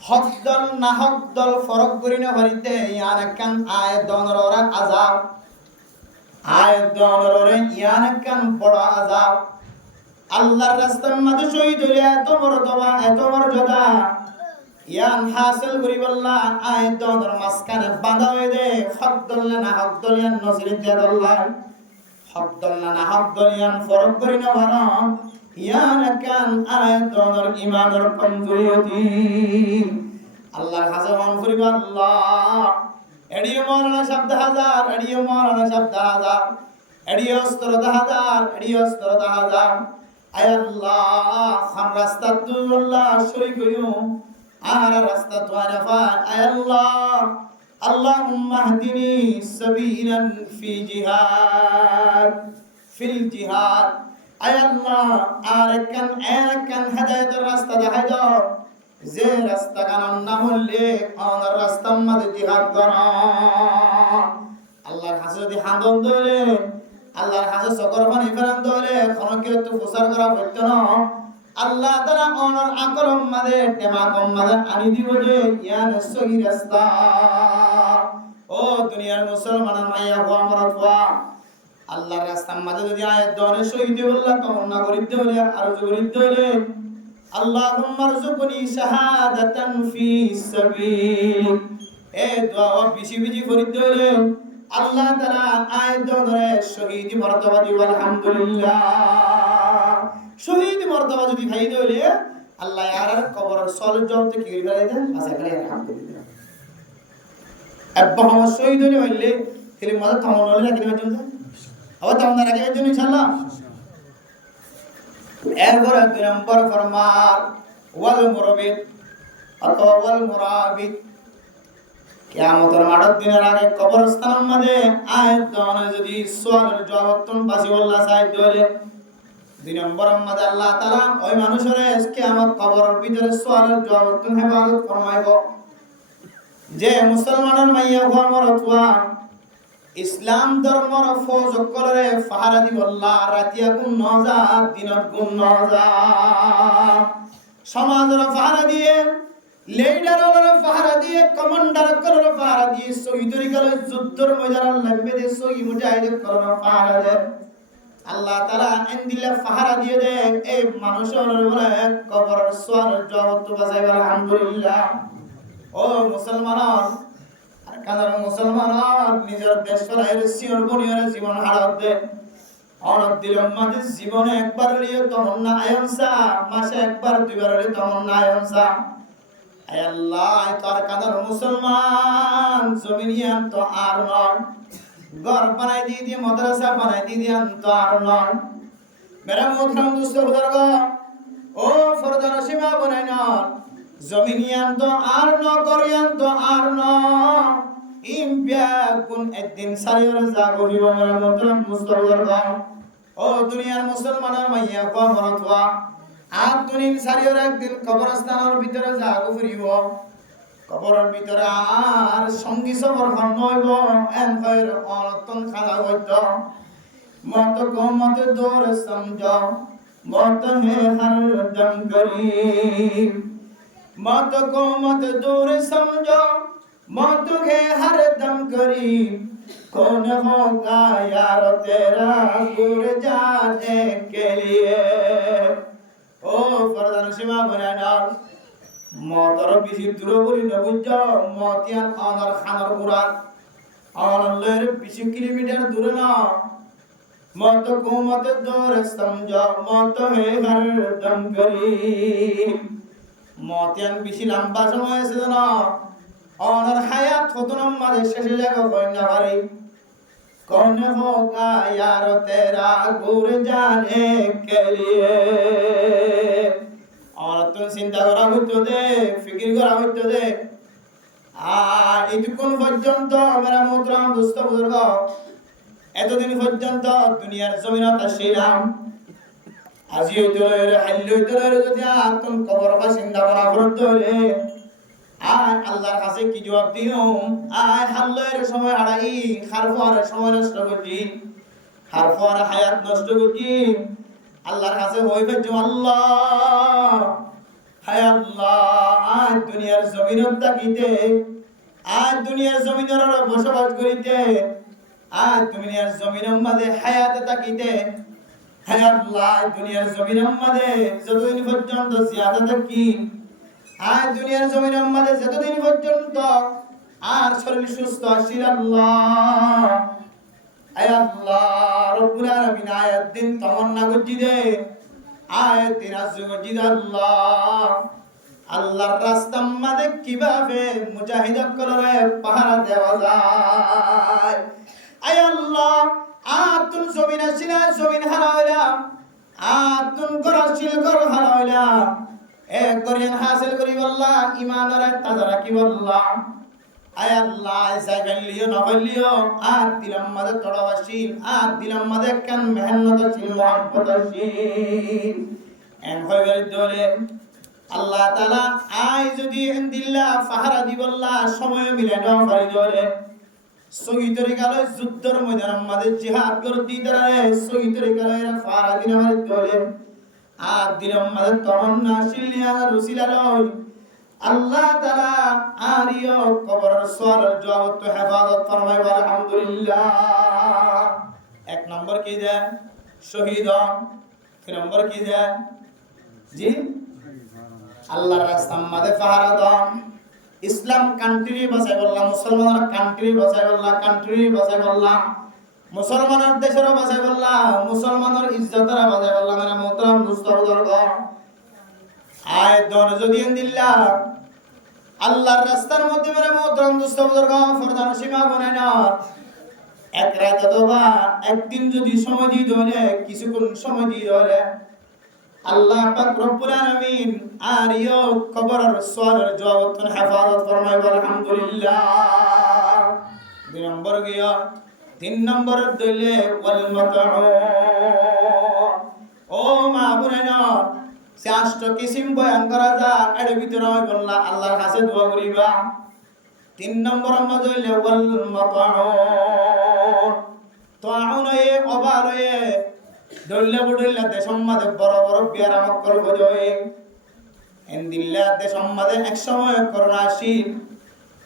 হকদল না হকদল ফরক করি না হরিতে ইয়ান কান আয়াত দনররা আযাব আয়াত দনররে ইয়ান কান বড় আযাব আল্লাহর রাস্তার মাঝে শহীদ হইলে এত মর্তবা এত মর্যাদা ইয়ান হাসিল করি বল্লাহ আয়াত দনর মাঝখানে বাঁধা হয়ে দে হকদল না হকদল ইয়ান নজরিত দেয়াল্লাহ হকদল না হকদল ইয়ান ফরক করি না হারাম ইয়ান কান আয়াত দনর ইমানের কমজোরি আল্লাহর হাজার করিব আল্লাহ এডিও মাওলানা শব্দ হাজার এডিও মাওলানা শব্দ হাজার এডিও স্তরদ হাজার এডিও স্তরদ হাজার আয় আল্লাহ খান রাস্তা তুল্লাহ শরীক হইও আর রাস্তা তোয়ারফা আয় আল্লাহ আল্লাহুম্মা হদিনি সাবিলান ফি জিহাদ ফিল জিহাদ আয় আল্লাহ আর কান হেদায়েতের রাস্তা দেখাই দাও যে রাস্তা কানার নাম হলে আমার রাস্তার মাঝে জিহাদ করা আল্লাহর হাসে যদি হান্দন দলে আল্লাহর হাসে সকর পানি ফেরান দলে খনকে তো প্রচার করা হইতো না আল্লাহ তাআলা অনর আকরম মাঝে টেমা কম মাঝে আনি দিব যে ইয়ান সহি রাস্তা ও দুনিয়ার মুসলমানের মাইয়া হওয়া আমার হওয়া আল্লাহর রাস্তার মাঝে যদি আয়াত দনে শহীদ বললা তখন না করিতে হলে আর জরিতে হলে আল্লাহুম্মা রযুকনি শাহাদাতান ফি সাবিল এ দোয়া বেশি বেশি করিতে হলে আল্লাহ তাআলা আয়াত ধরে শহীদ মর্তবা দিব আলহামদুলিল্লাহ শহীদ মর্তবা যদি ভাইতে হলে আল্লাহ আর কবরের সল জমতে কি করে দেন আচ্ছা করে আলহামদুলিল্লাহ আব্বা শহীদ হইলে খালি মজা থামন হলে রাখি দেবেন জন্য আবার থামন রাখি দেবেন ইনশাআল্লাহ এরপর 2 নম্বর ফরমান ওয়াল মুরাবিদ অথবা ওয়াল মুরাবিদ কিয়ামতের মাঠের দিনের আগে কবরস্থানের মধ্যে আয়াত দনে যদি সওয়ালের জবাব তুন বাসি আল্লাহ সাহায্য হলে 2 নম্বরের মধ্যে আল্লাহ তাআলা ওই মানুষের কিয়ামত কবরের ভিতরে সওয়ালের জবাব তুন হেফাজত ফরমাইব যে মুসলমানের মাইয়া হওয়া মরতওয়া ইসলাম ধর্মর ফৌজ করে ফাহারা দিব আল্লাহ রাতিয়া গুণ নজা দিনত গুণ নজা সমাজের ফাহারা দিয়ে লিডারের ফাহারা দিয়ে কমান্ডার করার ফাহারা দিয়ে শহীদের গলে যুদ্ধের ময়দান লাগবে দে শহীদ মুজাহিদের করার ফাহারা দে আল্লাহ তাআলা এন্দিলে ফাহারা দিয়ে দে এই মানুষের বলে কবরের সওয়ালের জবাব তো বাজাই আলহামদুলিল্লাহ ও মুসলমান কারণ মুসলমান নিজের দেশ ফেলাইয়ের সিওর বনিয়ার জীবন হারাত দে অনদ দিলের মাঝে জীবনে একবার লিয়ে তমন্না আয়নসা মাসে একবার দুইবার লিয়ে তমন্না আয়নসা আয় আল্লাহ তোর কাদার মুসলমান জমিনিয়ান তো আর নয় ঘর বানাই দিয়ে মাদ্রাসা বানাই দিয়ে তো আর নয় মেরা মোহতরম দোস্ত বুজুর্গ ও ফরদার সীমা বানাই না জমিনিয়ান তো আর ন করিয়ান তো আর ন ইম্পিয়া কোন একদিন সারিয়র জাগো হইব মেরা মোহতরম মুস্তাফিজুর্গ ও দুনিয়ার মুসলমানের মাইয়া কো মরতওয়া আর দুনিয়ার সারিয়র একদিন কবরস্থানের ভিতরে জাগো ফিরিব কবরের ভিতরে আর সঙ্গী সবর হন হইব এন ফের অনতন খানা হইত মত কো মত দূর সমঝ মত হে হর দম করিম मत को मत दूर समझो मत है हर दम करीब कौन होगा यार तेरा दूर जाने के लिए ओ फरदान सीमा बनाना मतर बिसी दूर बोली न बुझो मतियान आनर खानर कुरान आनर बिसी किलोमीटर दूर ना मत को मत दूर समझो मत है हर दम करीब মতিয়ান বেশি লম্বা সময় আছে না অনর হায়াত খতনম মাঝে শেষে জায়গা হয় না পারে কোন হোগা यार तेरा गुर जाने के लिए और तुम চিন্তা করা হইতো দে ফিকির করা হইতো দে আর এতক্ষণ পর্যন্ত মেরা মোহতরম দোস্ত বুজুর্গ এতদিন পর্যন্ত দুনিয়ার জমিনত ছিলাম আজি হইতলের হাল্লি হইতলের যদি আতন কবর বাসিন্দা বানা করতে হলে আর আল্লাহর কাছে কি জবাব দিও আর হাল্লের সময় আড়াই খারফার সময় নষ্ট করছি খারফার হায়াত নষ্ট করছি আল্লাহর কাছে হইবে যে আল্লাহ হায় আল্লাহ আজ দুনিয়ার জমিনত তাকিতে, আজ দুনিয়ার জমিনের বসবাস করিতে, আজ দুনিয়ার জমিনের মাঝে হায়াতে তাকিতে, হায় আল্লাহ দুনিয়ার জমিনের মাঝে যতদিন পর্যন্ত জিয়াদা থাকি, আজ দুনিয়ার জমিনের মাঝে যতদিন পর্যন্ত আর শরীর সুস্থ আসিল আল্লাহ, আয় আল্লাহ রব্বুল আলামিন আয়াত দিন তামান্না করছি দে, আয়াত দিন আজু করছি আল্লাহ, আল্লাহর রাস্তার মাঝে কিভাবে মুজাহিদ করে পাহারা দেওয়া যায়। আয় আল্লাহ আতুন জমিন আসিনা জমিন হারাইলা, আতুন গরাশিল গর হারাইলা, এক করিয়ান হাসিল করি বল্লা ইমানের তাজা রাখি বল্লা। আয় আল্লাহ সাইগালিও নবলিও আর দিলাম মাদে তড়াবাসিল, আর দিলাম মাদে কান মেহনতশীল মহব্বতশীল এন হইবে দলে আল্লাহ তাআলা আই যদি দিল্লা ফাহারা দিবল্লা সময় মিলে দাও পারি দলে শহীদ তরিকালে যুদ্ধের ময়দানের মাঝে জিহাদ করে দিদারে শহীদ তরিকালে ফাহারা দিন আমার দলে আর দিলাম মাদে তমন্না শিলিয়া রুসিলালয় আল্লাহ তাআলা আরিও কবরের সওয়ালের জবাব তো হেফাজত ফরমায় আলহামদুলিল্লাহ। এক নম্বর কি দেয় শহীদ, দুই নম্বর কি দেয় জি আল্লাহর রাস্তার মাঝে পাহারা দাও, ইসলাম কান্ট্রি বাঁচাই বললাম, মুসলমানের কান্ট্রি বাঁচাই বললাম, কান্ট্রি বাঁচাই বললাম, মুসলমানের দেশের বাঁচাই বললাম, মুসলমানের ইজ্জতের বাঁচাই বললাম। মানে মোহতারাম মুস্তাফিজুর আয় দন যদি দিল্লা আল্লাহর রাস্তার মধ্যে মেরে মোহতারাম মুস্তাফিজুর ফরদান সীমা বানায় না, এক রাত অথবা একদিন যদি সময় দিয়ে ধরে কিছুক্ষণ সময় দিয়ে ধরে আল্লাহ পাক রব্বুল আলামিন আর ইয়ো কবরের সওয়ালের জবাব তো হেফাজত ফরমায় আলহামদুলিল্লাহ। দুই নম্বর গিয়া তিন নম্বরের দইলে ওয়াল মাতাউ, ও মা বোনেরা চারটা কিসিম বয়ান করা যা এর ভিতরে আমি বললাম আল্লাহর কাছে দোয়া করিবা। তিন নম্বর মধ্যে হইলে ওয়াল মাতাউ, তাউনয়ে অবারয়ে দল্লে বুড়িল্লা দেশম মাঝে বড় বড় বিয়ার আমক করব জয়ে এন্দিল্লা দেশম মাঝে এক সময় করোনা আসিল,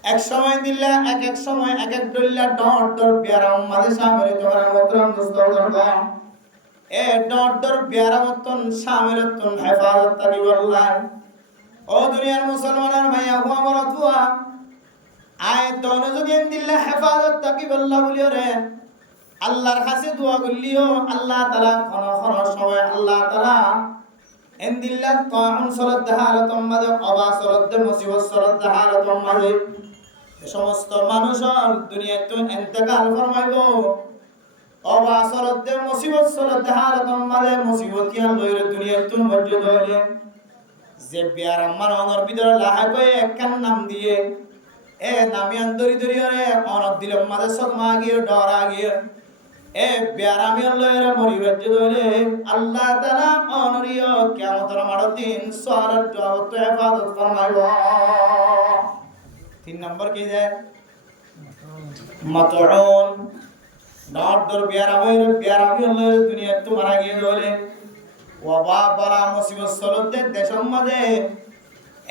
এক সময় দিল্লা এক এক সময় এক এক দল্লা ডট ডট বিয়ার আম মাঝে সামনে তোমার মতরম দোস্তগণ এ ডট ডট বিয়ার মতন সামনেতন হেফাজত তাকি বললাহ। ও দুনিয়ার মুসলমানের ভাইয়া ও আমার তুয়া আয় দন যদি এন্দিল্লা হেফাজত তাকি বললাহ বলিও রে আল্লাহর কাছে দোয়া করলিও আল্লাহ তাআলা কোন কোন সময় আল্লাহ তাআলা এন্দিল্লা তাউন সরদ হালাতম মাঝে অবা সরদ মুসিবত সরদ হালাতম মাঝে সমস্ত মানুষের দুনিয়াতে ইন্তেকাল ফরমাইব, অবা সরদ মুসিবত সরদ হালাতম মাঝে মুসিবতিয়া লইরে দুনিয়াতে মজুদ হইলে যে বিয়ার আমার অনর ভিতরে লাহা কয়ে একখান নাম দিয়ে এ নামি আন্দরি দরিয়রে অনর দিল মাঝে সদমা গিয়ে ডরা গিয়ে এ বিয়ারামি আল্লাহর মরিবাজ দলে আল্লাহ তাআলা অনরিয় কিয়ামতের মাঠের দিন সওয়ালের জবাব তো হেফাজত ফরমাইব। তিন নম্বর কি যায় মাতউন নট দর বিয়ারামি আল্লাহর দুনিয়া তো মারা গিয়ে দলে ওয়াবা বালা মুসিবত সলতে দেশম মাঝে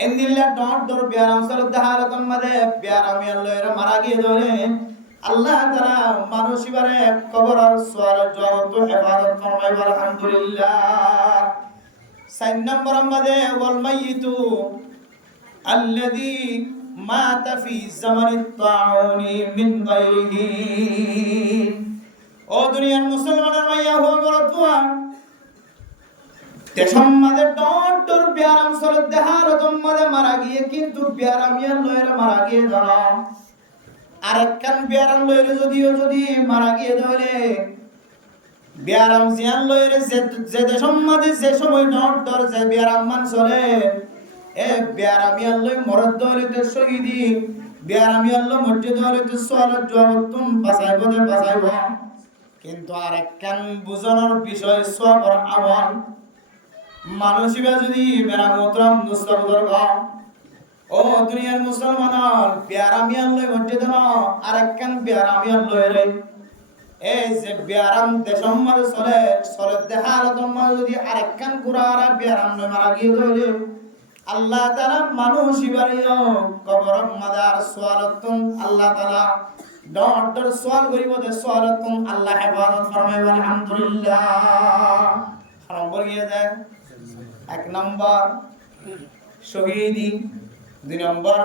এন্দিল্লা নট দর বিয়ারাম সলতে হালাতম মাঝে বিয়ারামি আল্লাহর মারা গিয়ে দলে আল্লাহ তাআলা মানুষিবারে কবরের সওয়ালের জবাব তো হেফাজত ফরমাইব আলহামদুলিল্লাহ। চার নম্বর মাঝে ওয়াল মাইয়িতু আল্লাযী মাতা ফি জামানিত তাউনি মিন গায়রিহি, ও দুনিয়ার মুসলমানের মাইয়া হো বড়তুয়া দেশম মাঝে ডট ডট বিয়ারাম সলত দেহারতম মাঝে মারা গিয়ে কিন্তু বিয়ারামিয়ার লয়ের মারা গিয়ে জানা আরেকখান বিয়ারাম লইরে যদিও যদি মারা গিয়ে ধরে বিয়ারাম জিয়ান লইরে যে দেশম মাঝে যে সময় ডট ডর যে বিয়ারাম মান চলে এ বিয়ারামিয়ার লই মরদ হইতে শহীদি বিয়ারামিয়ার লই মসজিদ হইতে সওয়ালের জবাব তুম বাঁচাইব না বাঁচাইব, কিন্তু আরেকখান বুঝানোর বিষয় সবর আমল মানুষিবা যদি মেরা মোহতারাম মুস্তাফিজুর ও দুনিয়ার মুসলমান বিয়ারামিয়ার লই মসজিদ না আরেকখান বিয়ারামিয়ার লই রে এই যে বিয়ারাম দেশম মাঝে চলে চলে দেহালতম মাঝে যদি আরেকখান গুড়া আর বিয়ারাম লই মারা গিয়ে ধরে আল্লাহ তাআলা মানুষ ইবারিও কবর মাদার সোয়ালাতুন আল্লাহ তাআলা ডট ডট সোয়াল করিব দে সোয়ালাতুন আল্লাহ হেফাজত ফরমায় আলহামদুলিল্লাহ। নম্বর গিয়ে যায় 1 নম্বর শহীদি, 2 নম্বর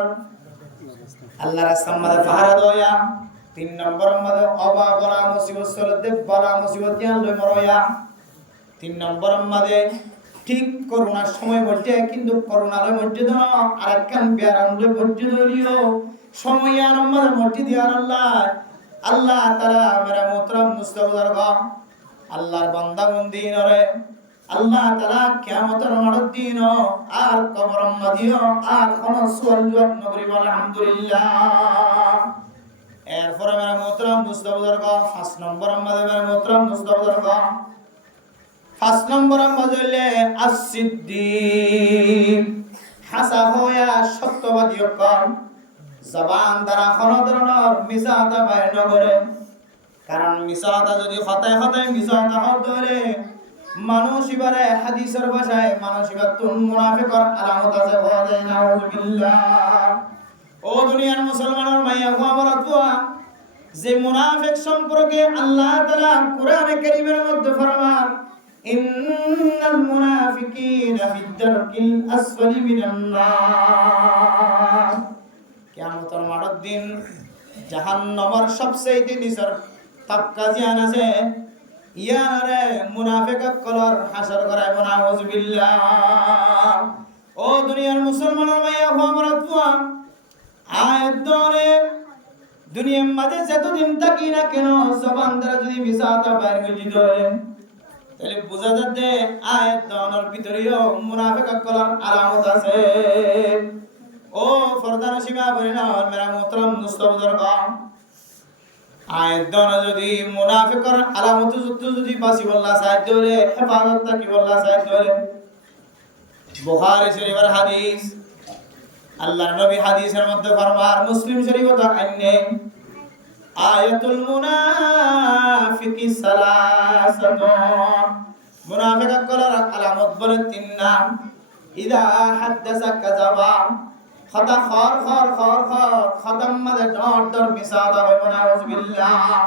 আল্লাহ রাস্তার মধ্যে পাহারা দেয়া, 3 নম্বর মধ্যে অবা বলা মুসিবত সরতে বলা মুসিবত ইয়ান লই মরয়া, 3 নম্বর মধ্যে ঠিক করোনার সময় বলতে কিন্তু করোনার মধ্যে দাও আরেকখান বিয়ারান্ডে মধ্যে দিও সময় আমাদের মধ্যে দিয়ার আল্লাহ আল্লাহ তাআলা মেরা মোহতরম মুস্তাফার গা আল্লাহর বান্দা বন্দি নরে আল্লাহ তাআলা কিয়ামতের মাঠের দিন আর কবর মদিও আর কোন সুয়াল জবাব নগরি আলহামদুলিল্লাহ। এরপর মেরা মোহতরম মুস্তাফার গা 5 নম্বর আমাদের মেরা মোহতরম মুস্তাফার গা 5 নম্বর মজলে as-siddiq হাসা হয়া সত্যবাদী কর জবান দ্বারা কোন ধরনের মিছাতা বাইর না করে, কারণ মিছাতা যদি হতায় হতায় মিছাতা হতরে মানুষ ইবারে হাদিসের ভাষায় মানুষ ইবাতুন মুনাফিকর আলামত আছে বলা যায় নাউযুবিল্লাহ। ও দুনিয়ার মুসলমানের মাইয়া গো আমার দোয়া যে মুনাফিক সম্পর্কে আল্লাহ তাআলা কোরআনে কারীমের মধ্যে ফরমান ইন্নাল মুনাফিকিনা ফিদ-দারকিল আসফালি মিনান নার, কিয়ামতের মাঠের দিন জাহান্নামের সবচেয়ে নিচের তাবকা জিয়ান আছে ইয়ারে মুনাফিক কলর হাসর করায় নাউযুবিল্লাহ। ও দুনিয়ার মুসলমানের মাইয়া গো আমার দোয়া আয়াত ধরে দুনিয়ার মাঝে যতদিন থাকি না কেন জবান দ্বারা যদি মিছাতা বাইর করে দিতে তাহলে বোঝা যাচ্ছে আয়াত দানের ভিতরেও মুনাফিক কলার আলামত আছে। ও ফরদান সীমা বলিনা মেরা মোহতরম মুস্তাফার গাম আয়াত দান যদি মুনাফিকর আলামত যদি বাসি বল্লা সাহায্য করে হেফাজত কি বল্লা সাহায্য করে বুখারী শরীফের হাদিস আল্লাহর নবী হাদিসের মধ্যে ফরমান মুসলিম শরীফত আইনে আয়াতুল মুনাফিকি সালাসাতুন মুনাফিক কলার আলামত বলে 3 নাম ইদা হাদাসা কাযাবা খাতা খর খর খর খর খতম মাদে ডর ডর মিসাদা হয় নাউযুবিল্লাহ।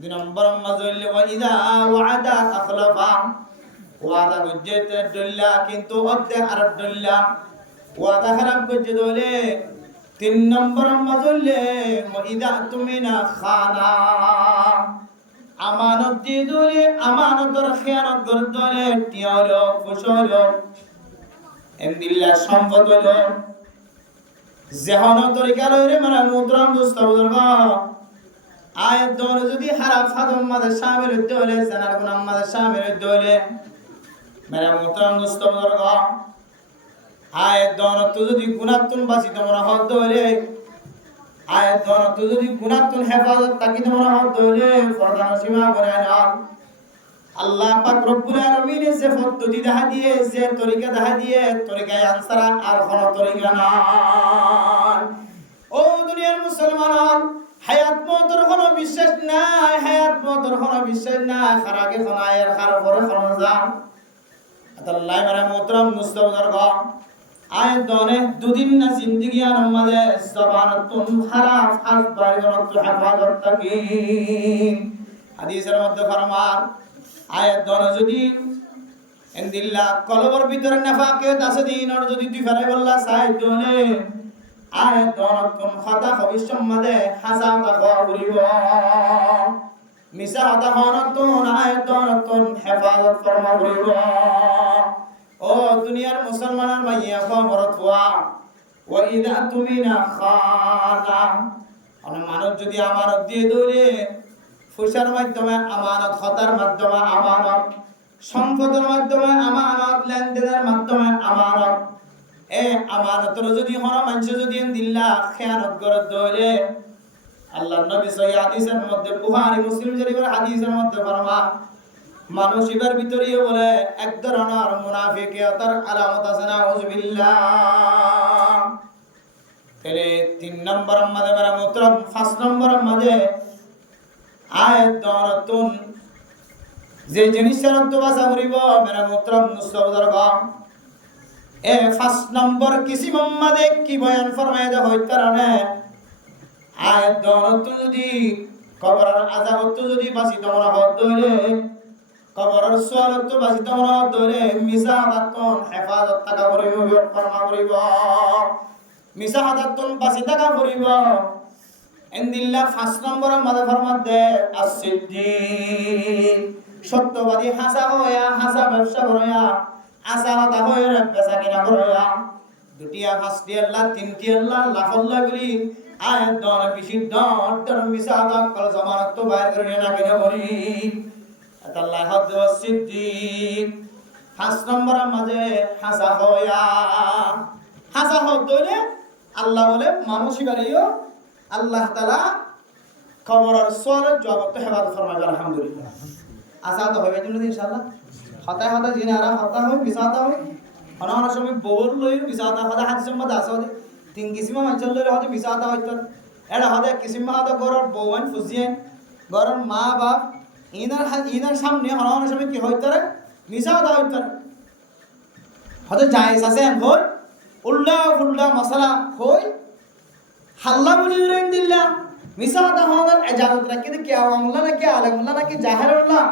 2 নম্বর মাজল ওয়া ইদা ওয়াদা আখলাফা ওয়াদা গজ্জেতে দল্লা কিন্তু অদ্দে আর দল্লা ওয়াদা খারাপ গজ্জে দলে। 3 নম্বর মাজলে ওয়া ইদা তুমিনা খানা আমানত দিয়ে দলে আমানতর খেয়ানত করে দলে টিয়ালো কুশলো এন্দিল্লা সম্পদ হলো যেহন তরিকা লইরে মানে মুদ্রাম দুস্তাবুদরগা আয়াত দলে যদি হারাফ ফাদম মাদে শামিল হইতে হলে জানার গুনাম মাদে শামিল হইতে হলে মানে মুদ্রাম দুস্তাবুদরগা আয়াত দলে তো যদি গুনাতুন বাঁচিত মনে হতে হলে আয়াত দলে তো যদি গুনাতুন হেফাজত তাকিতে মনে হতে হলে ফরদান সীমা করে না আল্লাহ পাক রব্বুল আলামিন যে পদ্ধতি দেখা দিয়ে যে তরিকা দেখা দিয়ে তরিকায় আনসারা আর কোন তরিকা না। ও দুনিয়ার মুসলমান হায়াত মওতের কোন বিশ্বাস নাই, হায়াত মওতের কোন বিশ্বাস নাই, খারাকে কোন আয়ের খার পরে কোন জান আল্লাহ মারা মোহতরম মুস্তাফার গা আয়াত দনে দুদিন না জিন্দেগি আর মাঝে জবানতুন হারাফ হাস বায়রত হেফাজত তাকি হাদিসের মধ্যে ফরমান আয়াত দনে যদি ইনদিল্লাহ কলবর ভিতরে নাফাকে আছে দিনর যদি দুই ফেলাই বললা সাহায্য হলে আয়াত দনে কোন খাতা ভবিষ্যৎ মাঝে হাসাতা করিব মিসা হাতা হনতুন আয়াত দনে কোন হেফাজত ফরমা করিব। ও দুনিয়ার মুসলমানের মাইয়া খবরত ওয়া ওয়া ইদা তুমিনা খানা আর মানুষ যদি আমানত দিয়ে দৌড়ে ফুসার মাধ্যমে আমানত হতার মাধ্যমে আমানত সম্পদের মাধ্যমে আমানত লেনদেনের মাধ্যমে আমানত এ আমানতের যদি কোন মানুষ যদি দিল্লা খেয়ানত করে দৌড়ে আল্লাহর নবী সহিহ হাদিসের মধ্যে বুখারী মুসলিম শরীফের হাদিসের মধ্যে ফরমান মানুষ ইবার ভিতরেই বলে এক ধরনের মুনাফিকিয়তের আলামত আছে নাউযুবিল্লাহ। তাহলে 3 নম্বর মাঝে মেরা মুহতরম 5 নম্বর মাঝে আয়াত দরতুন যে জিনিসের তো বাসা করিব মেরা মুহতরম মুস্তাফার গা এ 5 নম্বর কিসিম মাদে কি বয়ান ফরমায় দে হই কারণে আয়াত দনত যদি কবরের আযাবত যদি বাসি তোমরা হদ ধরে কবরের সুয়ালত বাসি তোমরা হদ ধরে মিসাহাদাতুন হেফাজত থাকা করিব ফরমা করিব মিসাহাদাতুন বাসি থাকা করিব ইনদিল্লাহ 5 নম্বর মাদে ফরমাত দে as-siddiq সত্যবাদী হাসা হইয়া হাসা ব্যবসা করিয়া আসা হতা হইয়া বেচা কিনা করিয়া দুটিয়া ফাঁসটি আল্লাহ তিনটি আল্লাহ লাফল্লা বলি আয়াত দন বিশিদ দন মিসাদা কল জামানত তো বাইর করে না কিনা করি আল্লাহ হদ সিদ্দিক 5 নম্বর মাঝে হাসা হইয়া হাসা হদরে আল্লাহ বলে মানুষই বাড়িও আল্লাহ তাআলা কবরের সওয়ালের জবাব তো হেফাজত ফরমাবে আলহামদুলিল্লাহ আসা তো হবে তুমি ইনশাআল্লাহ হতায় হতায় জিনারা হতা হয় বিসাতা হয় অনার সময় বউর লই বিসাতা হতা হাদিসের মধ্যে আছে তিন কিসিমা মানুষের লই হতে বিসাতা হইতো এটা হতে কিসিমা হতে গরর বউন ফুজিয়েন গরর মা বাপ ইনার সামনে অনার সময় কি হইতো রে মিসাতা হইতো হতে জায়েজ আছে হই উল্টা উল্টা মশলা হই হাল্লা বলি উরেন দিল্লা মিসাতা হওয়ার ইজাজত রাখি কি আওয়ামুল্লাহ নাকি আলেমুল্লাহ নাকি জাহেরুল্লাহ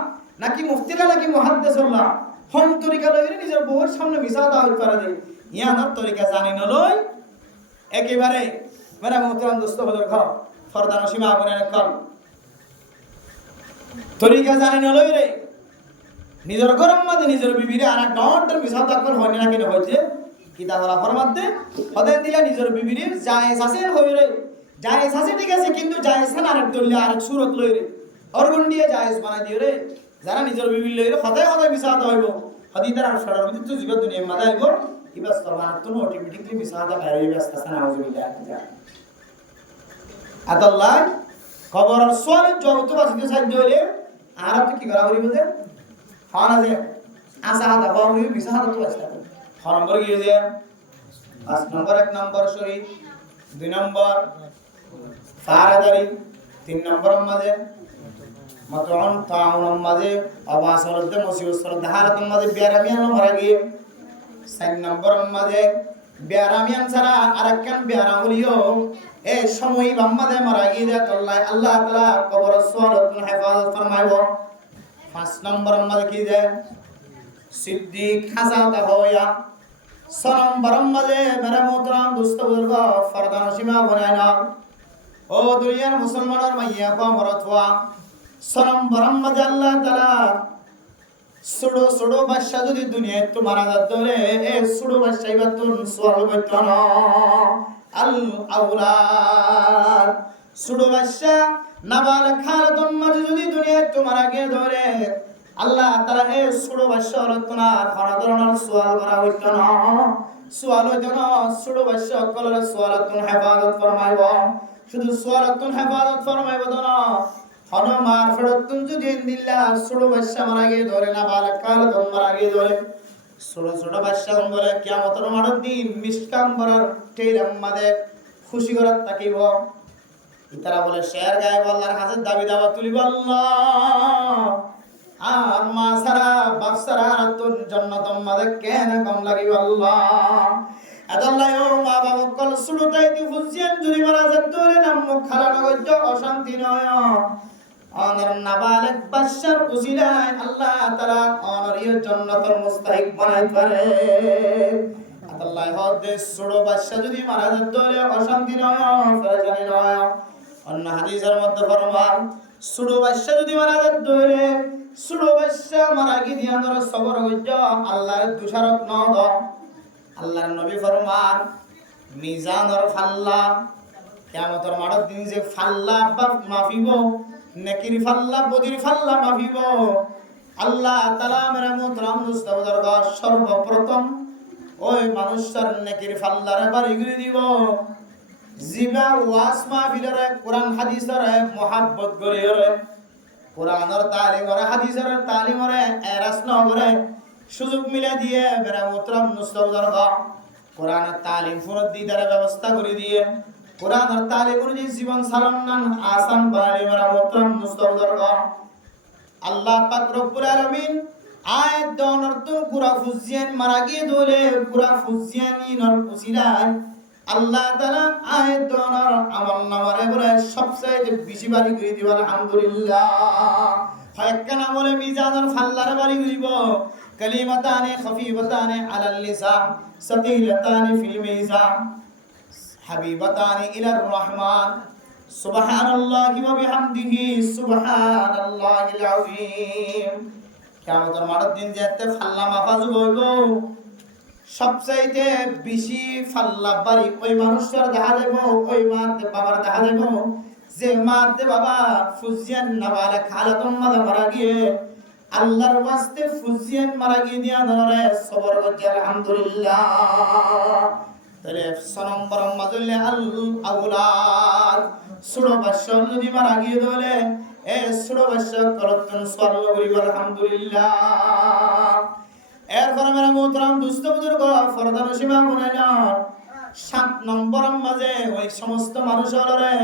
নাকি মুফতিরা নাকি মুহাদ্দিসুল্লাহ হম তরিকা লইরে নিজের বউয়ের সামনে মিসাতা হইতে পারে দেই ইয়ানার তরিকা জানি না লই একেবারে মেরা মোহতারাম দোস্ত বদর ঘর ফরদান সীমা বনের কল তরিকা জানি না লই রে নিজের গরম মাঝে নিজের বিবিরে আর এক ঘন্টার মিসাতা কর হয় না কিনা হইছে কিতাবরা ফরমাতে হদে দিলা নিজের বিবিরে জায়েজ আছে হই রে জায়েজ আছে ঠিক আছে কিন্তু জায়েজ না আরেক দলিল আরেক সুরত লই রে অরগুন দিয়ে জায়েজ বানাই দিও রে যারা নিজের বিবি লই রে হদায় হদায় মিসাতা হইব হদি তার সরর ভিতর তো জীবন দুনিয়া মাদা হইব ইবাস তরমান তো অটোমেটিক্যালি মিসাতা বাইরে হইবে আস্তে আস্তে নাউজুবিল্লাহ আদাল্লাহ কবরের সোয়ালের জগত বাসিতে সাহায্য হইলে আর আপনি কি করা করিব যে হন আছে আসা হাতা কম হইবে মিসাতা তো বাসিতে 6 নম্বর কি হইছে 5 নম্বর 1 নম্বর সরি 2 নম্বর ফারাদারি 3 নম্বর মাঝে মতন তাউন মাঝে অবাসরতে মুসিবত হারাত মাঝে বেরামিয়ান মারা গিয়ে 4 নম্বর মাঝে বেরামিয়ান ছাড়া আরেকখান বেরা হলিও এই সময় বাম্মাদে মারা গিয়ে আল্লাহ আল্লাহ তাআলা কবর সুয়ালত হেফাজত ফরমাইব 5 নম্বর মাঝে কি যে সিদ্দিক হাসাতা হইয়া 6 নম্বর মাঝে মেরা মোহতারাম দোস্ত বুজুর্গ ফরদান সীমা বনায়না ও দুনিয়ার মুসলমানের মাইয়া কো মরতওয়া 6 নম্বর মাঝে আল্লাহ তাআলা সুড়ো সুড়ো বাদশা যদি দুনিয়ায় তো মারা ধরে এ সুড়ো বাদশা ইবাতুন সুয়াল বইতন আল আওলাদ সুড়ো বাদশা নাবালক খালাতুন মাঝে যদি দুনিয়ায় তো মারা গিয়ে ধরে আল্লাহ তাআলা এ সুড়ো বাদশা রতনার খানা ধরনের সুয়াল করা হইতো না সুয়াল হইতো না সুড়ো বাদশা কলর সুয়ালাতুন হেফাজত ফরমাইব শুধু সুয়ালাতুন হেফাজত ফরমাইব না হনমার ফরতুন যদি দিল্লা সুড়ো বাদশা মারা গিয়ে ধরে না বালক খালাতুন মারা গিয়ে ধরে সুড়ো সুড়ো বাদশা বলে কিয়ামতের মাঠের দিন মিসকাম বরার টেরাম মাদে খুশি করার তাকিব ইতারা বলে শের গায়ে আল্লাহর কাছে দাবি দাওয়া তুলিব আল্লাহ আর মা সারা বাপ সারা তুন জান্নাতুম মাদে কেন কম লাগিব আল্লাহ আদাল্লাহ ও মা বাবা কল সুড়োটাই দি ফুজিয়ান যদি মারা যায় তোরে নাম মুখ খারাপ গজ্জ অশান্তি নয় অনর নাবালক বাদশার উসিলায় আল্লাহ তাআলা অনরিয় জান্নাতুল মুস্তাহিক বানাই পারে আল্লাহ হদে সুড়ো বাদশা যদি মারা যায় তোরে অশান্তি নয় ফেরেশানি নয় অন্য হাদিসের মধ্যে ফরমান সুড়ো বাদশা যদি মারা যায় তোরে সুড়ো বাদশা মারা গিয়ে আনর সবর গজ্জ আল্লাহর দুশারত ন দ আল্লাহর নবী ফরমান মিজানর ফাল্লা কিয়ামতের মাঠের দিন যে ফাল্লা বাপ মাফিব নেকির ফাল্লা বদির ফাল্লা মাফিব আল্লাহ তাআলা মেরা মুহতারাম মুস্তাফার গর সর্বপ্রথম ওই মানুষের নেকির ফাল্লারে বাড়ি করে দিব জিবা ওয়াজ মাহফিলরে কোরআন হাদিসরে মোহাব্বত করিরে কোরআনের তালিমরে হাদিসের তালিমরে এরাস নগরে সুযোগ মিলে দিয়ে মেরা মুহতারাম মুস্তাফার গর কোরআনের তালিম ফুরত দিদারে ব্যবস্থা করে দিয়ে কোরআনের তালিম অনুযায়ী জীবন চালনান আসান বানালি মেরা মুহতারাম মুস্তাফার গর আল্লাহ পাক রব্বুল আলামিন আয়াত দনর তো গুরা ফুজিয়ান মারা গিয়ে দলে গুরা ফুজিয়ানি নর পুসিরায় আল্লাহ তাআলা আয়াত দনর আমল নামারে বলে সবচেয়ে বেশি বাড়ি করে দিব আলহামদুলিল্লাহ। হয় একখানা বলে মিজানুর ফাল্লার বাড়ি করিব কালিমাতানে খফিফাতানে আলাল লিসান সাকিলাতানে ফিল মিজান হাবিবাতানে ইলার রহমান সুবহানাল্লাহি ওয়া বিহামদিহি সুবহানাল্লাহিল আযীম। কিয়ামতের মাঠের দিন যেতে ফাল্লা মাফাজ হইব সবচাইতে বেশি ফাল্লা বাড়ি ওই মানুষটার দেখা দেব ওই মাতে বাবার দেখা দেব যে মাতে বাবা ফুজিয়ান নাবালে খালাতুম মাদা মারা গিয়ে আল্লাহর ওয়াস্তে ফুজিয়ান মারা গিয়ে দিয়া ধরে সবর করছে আলহামদুলিল্লাহ। তাহলে নম্বর মাজুল্লে আল আউলাদ ষোড়ো বৎসর যদি মারা গিয়ে ধরে এ ষোড়ো বৎসর করতন স্বর্ণ করিব আলহামদুলিল্লাহ। এরপরে মেরা মোহতারাম দুস্থ বুজুর্গ ফরদান সীমা মনে যান 7 নম্বর মাঝে ওই সমস্ত মানুষরে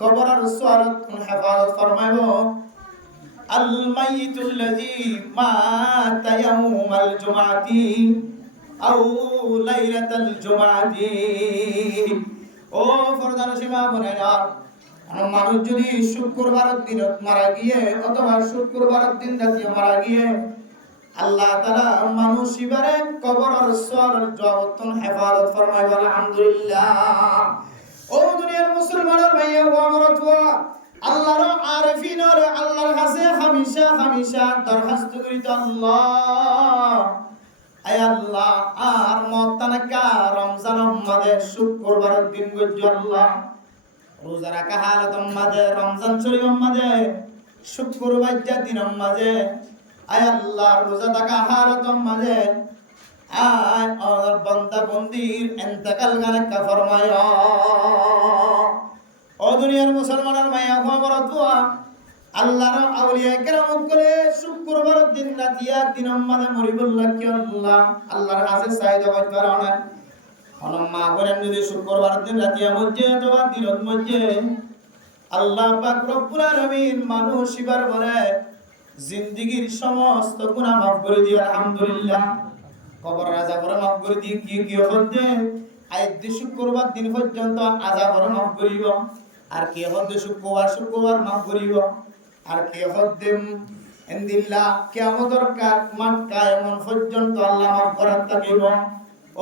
কবরের সুয়ালত হেফাজত ফরমাইব আল মাইয়িতুল্লাযী মাতা ইয়াউমাল জুমআতি আও লাইলাতাল জুমআতি। ও ফরদান সীমা মনে যান মানুষ যদি শুক্রবারের দিন মারা গিয়ে অথবা শুক্রবারের দিন রাতে মারা গিয়ে আল্লাহ তাআলা মানুষ ইবারে কবরের সুয়ালের জবাবতন হেফাজত ফরমাইব আলহামদুলিল্লাহ। ও দুনিয়ার মুসলমানের ভাইয়া ও আমার তোয়া আল্লাহর আরফিনর আল্লাহর কাছে হামেশা দরখাস্ত করিত আল্লাহ আয় আল্লাহ আর মতানাকা রমজান মাঝে শুক্রবারের দিন গজ্জ আল্লাহ রোজা রাখা হালাত মাঝে রমজান শরীফ মাঝে শুক্রবার দিন মাঝে আয় আল্লাহ রোজা থাকা হালাত মাঝে আয় আর বান্দা বন্দির ইন্তেকাল গানে কা ফরমায়। ও দুনিয়ার মুসলমানের মায়া খবর তোয়া আল্লাহর আউলিয়া কেরাম করে শুক্রবারের দিন রাতিয়া দিন মাঝে মরিবুল্লাহ কি আল্লাহ আল্লাহর কাছে চাহিদা করতে পারে মা বলেন যদি শুক্রবারের দিন রাতিয়া মধ্যে অথবা দিনের মধ্যে আল্লাহ পাক রব্বুল আলামিন মানুষ ইবার বলে জিন্দেগীর সমস্ত গুনাহ মাফ করে দিও আলহামদুলিল্লাহ। কবর আযাব করে মাফ করে দিও কি হচ্ছে আজ শুক্রবার দিন পর্যন্ত আযাব করে মাফ করিব আর কি হচ্ছে শুক্রবার মাফ করিব আর কি হচ্ছে ইনদিল্লাহ কিয়ামতের মাঠ কায়ামত পর্যন্ত আল্লাহ মাফ করার থাকিব।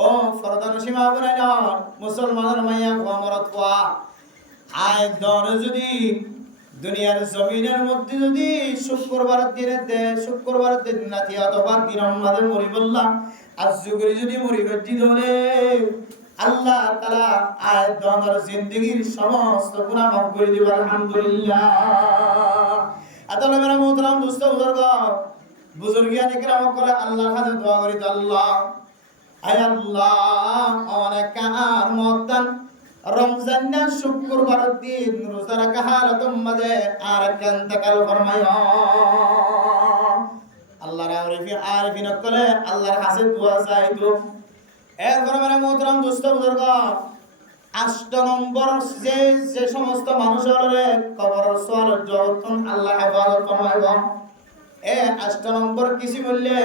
ও ফরদান সীমা বলে যাও মুসলমানের মাইয়া গোমরত কোয়া আয় দর যদি দুনিয়ার জমিনের মধ্যে যদি শুক্রবারের দিন রাতে অথবা দিনের মাঝে মরি বললাম আর যুগরে যদি মরি গজ্জি ধরে আল্লাহ তাআলা আয় দর জিন্দেগীর সমস্ত গুনাহ মাফ করে দিবেন আলহামদুলিল্লাহ। আতালে মেরা মোহতারাম দোস্ত বুজুর্গিয়ানে কেরাম করে আল্লাহর কাছে দোয়া করি তো আল্লাহ আয় আল্লাহ অনেক আর মতান রমজান না শুক্রবারের দিন রোজা রাখা হালাতুম মাঝে আর ইন্তেকাল ফরমায় আল্লাহর আরিফিন করে আল্লাহর কাছে দোয়া চাইতো। এরপরে মেরা মোহতারাম দোস্ত বুজুর্গ 8 নম্বর যে সমস্ত মানুষের কবরের সুয়ালের জবাবতন আল্লাহ হেফাজত ফরমাইব এ 8 নম্বর কিছু বললে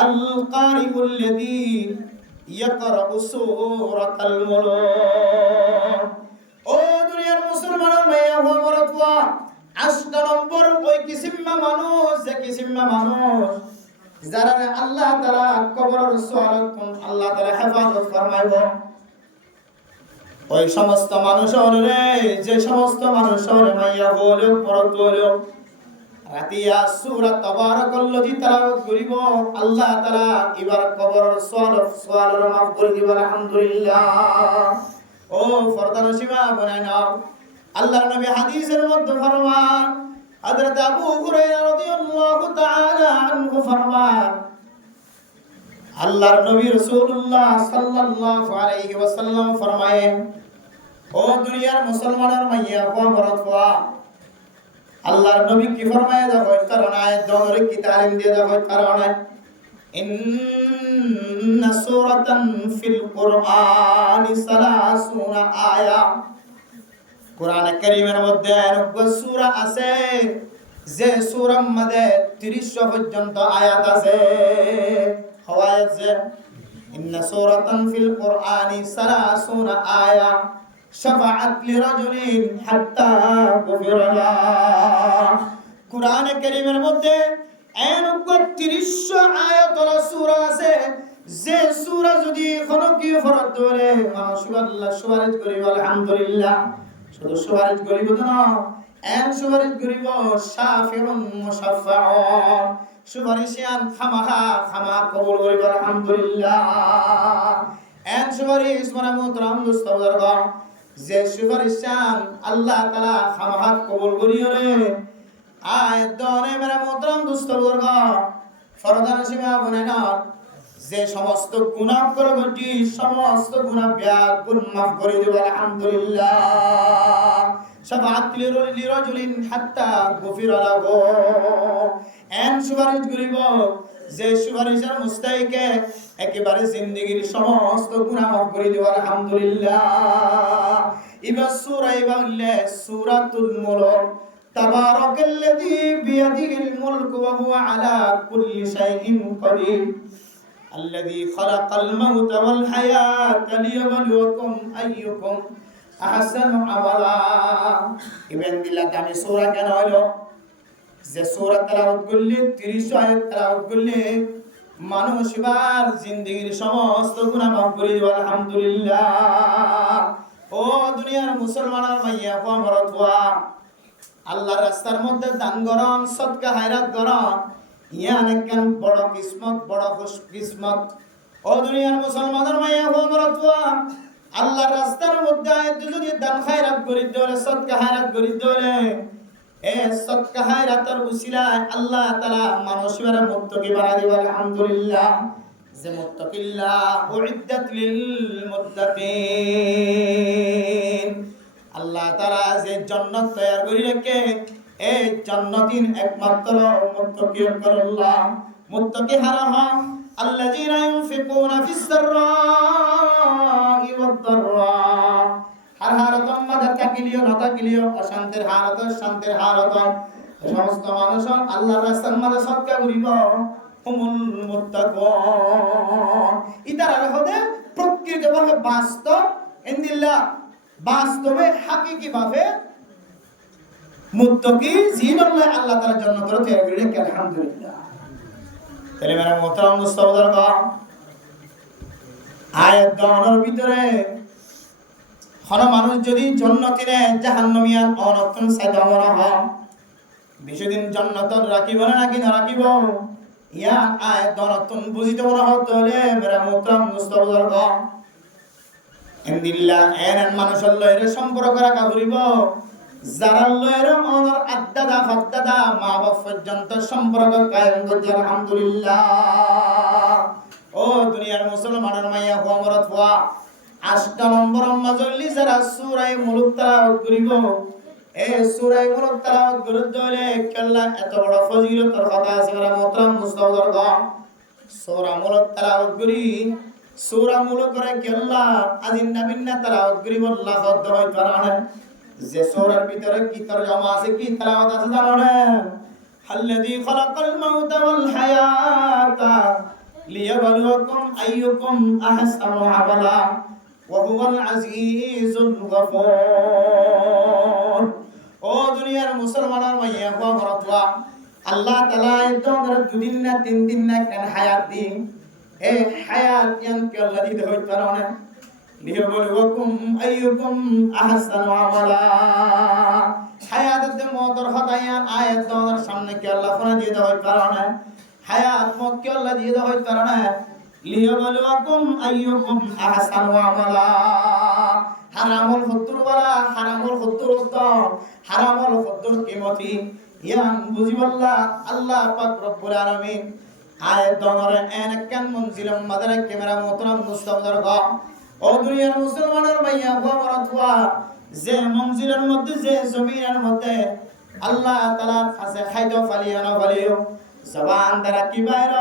আল কারিউল্লাযী ইয়াকরাউ সূরাতাল মুলক। ও দুনিয়ার মুসলমানের মাইয়া হওয়ার তোয়া 8 নম্বর ওই কিসিমা মানুষ যারা আল্লাহ তাআলা কবরের সুয়ালত আল্লাহ তাআলা হেফাজত ফরমাইব ওই সমস্ত মানুষের যে সমস্ত মানুষের মাইয়া বলে পড়ত হলো রাতিয়া সূরা তাবারাকাল্লাযী তেলাওয়াত করিব আল্লাহ তাআলা এবার কবরের সওয়াল মাফ করে দিব আলহামদুলিল্লাহ। ও ফরদান সীমা বনে নাও আল্লাহর নবী হাদিসের মধ্যে ফরমান হযরত আবু হুরায়রা রাদিয়াল্লাহু তাআলা আনহু ফরমান আল্লাহর নবী রাসূলুল্লাহ সাল্লাল্লাহু আলাইহি ওয়াসাল্লাম ফরমায়েন ও দুনিয়ার মুসলমানের মাইয়া কবরতওয়া আল্লাহর নবী কি ফরমায় দেখো কারণ আয়াত দরে কি তালিম দিয়ে দেখো কারণ ইন্না সূরাতান ফিল কুরআনি 30 আয়া কোরআন কারীমের মধ্যে 90 সূরা আছে যে সূরার মধ্যে ৩০ পর্যন্ত আয়াত আছে হওয়ায় যে ইন্না সূরাতান ফিল কুরআনি 30 আয়া শাফাআত লিরাজুলিন হাত্তা গুফিরা লাহ। কুরআনে কারীমের মধ্যে এরকম ৩০ আয়াতল সূরা আছে যে সূরা যদি কোনো কি ফরজ ধরে মানুষ আল্লাহ সুপারিশ করিব আলহামদুলিল্লাহ, শুধু সুপারিশ করিব না এন সুপারিশ করিব শাফিউন মুশাফফাউন, সুপারিশিয়ান খামা কবুল করিব আলহামদুলিল্লাহ। এন সুপারিশ মানে মুহতারাম দোস্ত বুজুর্গ, যে সুপারিশান আল্লাহ তাআলা খামা কবুল করিয়রে আয়াত দনে মেরা মুহতারাম দোস্ত বুজুর্গ ফরদান সীমা বনে না যে সমস্ত গুনাহ করবটি সমস্ত গুনাহ গুণ মাফ করে দেব আলহামদুলিল্লাহ। শাফাআত লিরাজুলিন হাত্তা গুফিরা লাহু, এন সুপারিশ করিব যে সুপারিশের মুস্তাহিকে একেবারে জিন্দেগীর সমস্ত গুনাহ মাফ করে দেব আলহামদুলিল্লাহ। ইবা সূরা সূরাতুল মুলক তাবারাকাল্লাযী বিয়াদিহিল মুলকু ওয়া হুয়া আলা কুল্লি শাইইন কাদির الذي خلق الموت والحياة ليبلوكم أيكم أحسن عملا। ইবেন দিল্লাহ দামি সূরা কেন হলো যে সূরা তেলাওয়াত করলে ৩০ আয়াত তেলাওয়াত করলে মানুষ বার জিন্দেগীর সমস্ত গুনাহ মাফ করে দিবে আলহামদুলিল্লাহ। ও দুনিয়ার মুসলমানের মাইয়া কমরত ওয়া আল্লাহর রাস্তার মধ্যে দান করন সদকা হায়রাত করন ইয়ানে কেন বড় কিসমত বড় খুশ কিসমত। ও দুনিয়ার মুসলমানের মাইয়া কমরত ওয়া আল্লাহর রাস্তার মধ্যে আয়াত যদি দান খায়রাত করি দলে সদকা হায়রাত করি দলে এ সদকা হায়রাতের উসিলায় আল্লাহ তাআলা মানুষের মুত্তাকি বানাই দিবে আলহামদুলিল্লাহ। যে মুত্তাকিল্লাহ উইদ্দাত লিল মুত্তাকিন, আল্লাহ তাআলা যে জান্নাত তৈরি করে রাখে এই জান্নাতিন একমাত্র মুত্তাকিউল্লাহ মুত্তাকি হারাহা আল্লাযীনা ইউনফিকুনা ফিস সাররাই ওয়াদ দাররা, আর হারাতম মাদা তাকিলিও না তাকিলিও অশান্তির হারাত শান্তির হারাত সমস্ত মানুষ আল্লাহর রাস্তার মধ্যে সদকা করিব হুমুল মুত্তাকুন। ইতারা হতে প্রকৃতভাবে বাস্তব ইনদিল্লাহ বাস্তবে হাকিকি ভাবে মুত্তাকি জীবন আল্লাহ তাআলার জন্য করে তৈরি করে রেখে আলহামদুলিল্লাহ। তাহলে মেরা মোহতারাম মুস্তাফাদার আয়াত গানের ভিতরে কোন মানুষ যদি জান্নাতিনে জাহান্নামিয়ান অনতন সাইদামরা হয় বেশিদিন জান্নাতন রাখিব নাকি না রাখিব ইয়া আয়াত গানতন বুঝিতে মনে হতলে মেরা মোহতারাম মুস্তাফাদার ইনদিল্লাহ এন মানুষের লয়ের সম্পর্ক রাখা করিব যারা লয়ের মনের আদ্দাদা ফাদ্দাদা মা বাপ পর্যন্ত সম্পর্ক কায়েম করতে আলহামদুলিল্লাহ। ও দুনিয়ার মুসলমানের মাইয়া গোমরত হওয়া 8 নম্বর মাজলি যারা সূরা মুলক তেলাওয়াত করিব এই সূরা মুলক তেলাওয়াত করতে হলে কেল্লা এত বড় ফজিলতের কথা আছে মেরা মোহতারাম মুস্তাফাদার সূরা মুলক তেলাওয়াত করি সূরা মুলক করে কেল্লা আজিন নবিন্না তেলাওয়াত করি আল্লাহ খদ্দ হয় তারানে যে সূরার ভিতরে কি তরজমা আছে কি তেলাওয়াত আছে জানো না আল্লাযী খালাকাল মাউতা ওয়াল হায়াতা লিয়াবলুয়াকুম আইয়ুকুম আহসানু আমালা ওয়া হুয়াল আজিজুল গফুর। ও দুনিয়ার মুসলমানের মাইয়া গফরতওয়া আল্লাহ তাআলা তোমাদের 2 দিন না 3 দিন না কেন হায়াত দিন এই হায়াত ইয়ান কেল্লা দিতে হয় তারানে লিয়াবলুয়াকুম আইয়ুকুম আহসানু আমালা। হায়াতের মতর হতায়ান আয়াত তোমাদের সামনে কি আল্লাহ ফোনা দিয়ে দেওয়ার কারণে হায়াত মত কি আল্লাহ দিয়ে দেওয়ার কারণে লিয়াবলুয়াকুম আইয়ুকুম আহসানু আমালা। হারামুল ফুতুর ওয়ালা হারামুল ফুতুর উত্তম হারামুল ফুতুর কিমতি ইয়ান বুঝিবাল্লাহ আল্লাহ পাক রব্বুল আলামিন আয়াত তোমাদের এনকান মনজিলম মাদারে ক্যামেরা মোহতারাম মুস্তাফাদার গা। ও দুনিয়ার মুসলমানের মাইয়া গোমরতওয়া যে মঞ্জিলের মধ্যে যে জমিনের মধ্যে আল্লাহ তাআলার কাছে খাইতো ফালিও না ফালিও জবান দ্বারা কি বাইর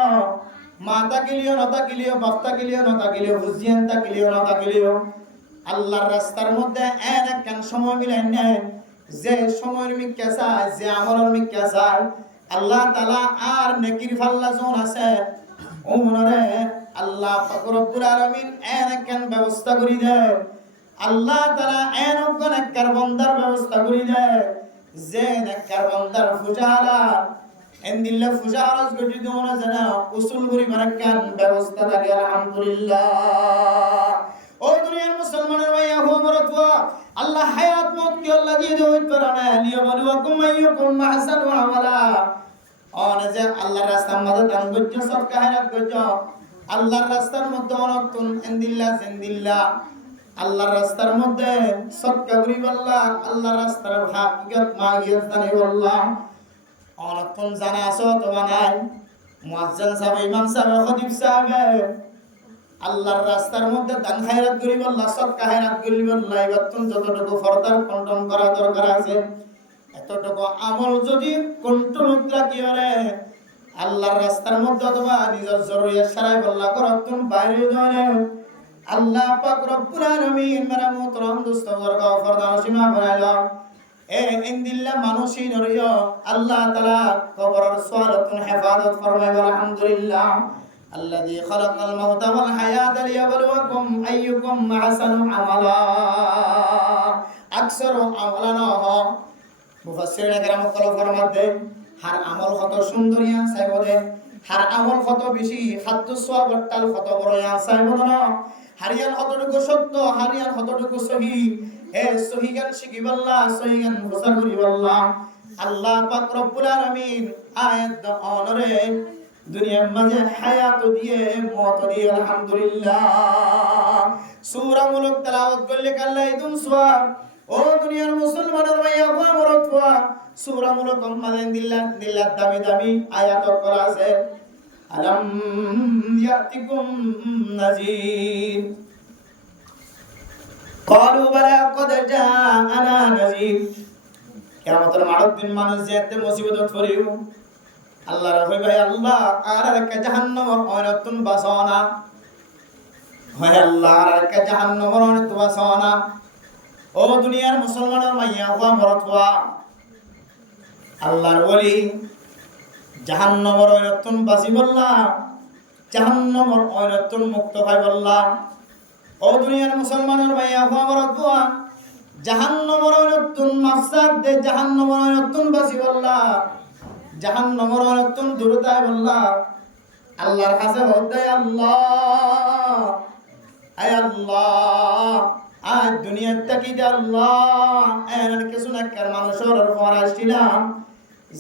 মাতা কিলিও নতা কিলিও বাফতা কিলিও নতা কিলিও হুজিয়ানতা কিলিও নতা কিলিও আল্লাহর রাস্তার মধ্যে এক সময় মিলাই নেন যে সময়ের মিক্কা চায়, যে আমলের মিক্কা চায়, আল্লাহ তাআলা আর নেকির ফাল্লা জন আছে ওমরে আল্লাহ পাক রব্বুল আলামিন এনকেন ব্যবস্থা করি দেয়। আল্লাহ তাআলা এনকন একবার বান্দার ব্যবস্থা করি দেয় যে নেককার বান্দার ফুজালা এন্দিল্লা ফুজারাস গটি দোনা জানা উসুল করি মারাকান ব্যবস্থা থাকে আলহামদুলিল্লাহ। ও দুনিয়ার মুসলমানের ভাইয়া হো মরতওয়া আল্লাহ হায়াত মত কি আল্লাহ দিয়ে দেয় করনা লিয়াবলুয়াকুম আইয়ুকুম আহসানু আমালা। যে আল্লাহর রাস্তার মধ্যে দান করছো সদকা হায়াত করছো, আল্লাহর রাস্তার মধ্যে অনতুন এন্দিল্লা জিন্দিল্লা, আল্লাহর রাস্তার মধ্যে সদকা করি আল্লাহ, আল্লাহর রাস্তার হাকিকত মাগিয়াত জানি আল্লাহ অনতুন জানা আছো তো বানাই মুয়াজ্জিন সাহেব, ইমাম সাহেব, খতিব সাহেব আল্লাহর রাস্তার মধ্যে দান খায়রাত করি আল্লাহ, সদকা খায়রাত করি আল্লাহ। এবার তুমি যতটুকু ফরদার কন্ট্রোল করা দরকার আছে এতটুকু আমল যদি কন্ট্রোল রাখি করে আল্লাহর রাস্তার মধ্যে অথবা নিজের জরুরিয়াত সারাই বল্লা করো তুমি বাইরে ধরে আল্লাহ পাক রব্বুল আলামিন মেরা মুহতারাম দোস্ত বর্গ ফরদার সীমা বানাইলো এ ইনদিল্লাহ মানুষই নরিও আল্লাহ তাআলা কবরের সুয়ালাতুন হেফাজত ফরমায় আলহামদুলিল্লাহ। الذي خلق الموت والحياة ليبلوكم أيكم أحسن عملا أكثر عملنا هو মুফাসসিরিন কেরাম কল ফরমাতে হার আমল কত সুন্দরিয়া সাইবদে, হার আমল কত বেশি খাদ্য সওয়াব টাল কত বড় ইয়া সাইবদন, হারিয়ান কতটুকু সত্য, হারিয়ান কতটুকু সহি হে সহি গান শিখিবাল্লাহ, সহি গান বুঝা করিবাল্লাহ। আল্লাহ পাক রব্বুল আলামিন আয়াত অনরে দুনিয়ার মাঝে হায়াত দিয়ে মত দিয়ে আলহামদুলিল্লাহ সূরা মুলক তেলাওয়াত করলে কাল্লাই তুম সওয়াব। ও দুনিয়ার মুসলমানের ভাইয়া ওয়া মরতওয়া সূরা মুলক মাঝে দিল্লাহ দামি দামি আয়াত করা আছে। আলাম ইয়াতিকুম নাযীর ক্বালু বালা ক্বাদ জাআনা নাযীর। কিয়ামতের মাঠের দিন মানুষ যেতে মুসিবতত পড়িও আল্লাহ রবে ভাই আল্লাহ আর একটা জাহান্নামের অনতুন বাসনা হয় আল্লাহ আর একটা জাহান্নামের অনতুন বাসনা। ও দুনিয়ার মুসলমানের মাইয়া ওয়া মরতওয়া আল্লাহর ওলি জাহান্নামের অনতুন বাসি বললা, জাহান্নামের অনতুন মুক্ত হয় বললা। ও দুনিয়ার মুসলমানের মাইয়া ওয়া মরতওয়া জাহান্নামের অনতুন মাফসাদ দে, জাহান্নামের অনতুন বাসি বললা, জাহান্নামের অনতুন দূরতায় বললা। আল্লাহর কাছে হতে আল্লাহ আয় আল্লাহ আজ দুনিয়ার তাকি দে আল্লাহ এর কিছু নেককার মানুষের উপর আসছিলাম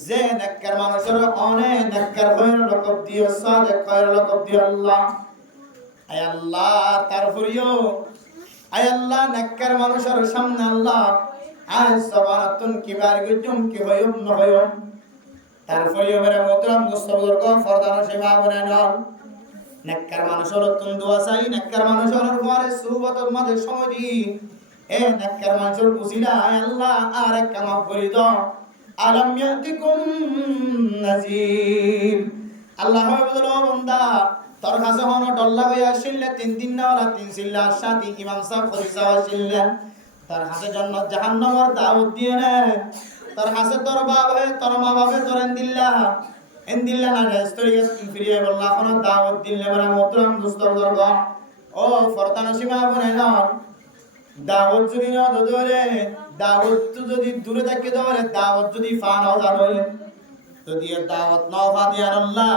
যে নেককার মানুষের অনেক নেককার হয়ে লকব দিও, সাদেক হয়ে লকব দিও আল্লাহ। আয় আল্লাহ তারপরেও আয় আল্লাহ নেককার মানুষের সামনে আল্লাহ আজ সবানাতুন কিবার গুজুম কি হয়ুম না হয়ুম তারপরেও মেরা মোহতরম মুস্তবর্গ ফরদান সীমা বনে নাও। নেককার মানুষের তুমি দোয়া চাই, নেককার মানুষের উপরে সুবতের মাঝে সময় দি এ নেককার মানুষের উসিলা আল্লাহ আর এক কাম করে দাও। আলাম ইয়াতিকুম নাযীর আল্লাহ বদল বান্দা তোর কাছে হন ডল্লা হয়ে আসিলে তিন দিন না ওলা তিন সিল্লা সাথী ইমাম সাহেব খলিফা আসিলে তার হাতে জান্নাত জাহান্নামের দাওয়াত দিয়ে নে, তার হাতে তোর বাপ হয়ে তোর মা বাপে তোর এন্দিল্লা না রেস্তোরিয়াস ফিরিয়ে বললা কোন দাওয়াত দিলে বড় মোহতরম দোস্ত বুজুর্গ ও ফরদান সীমা বনে নাও। দাওয়াত যদি না দরে দাওয়াত যদি দূরে থাকে দরে দাওয়াত যদি ফান হওয়া যায় যদি দাওয়াত না হওয়া দিয়ে আল্লাহ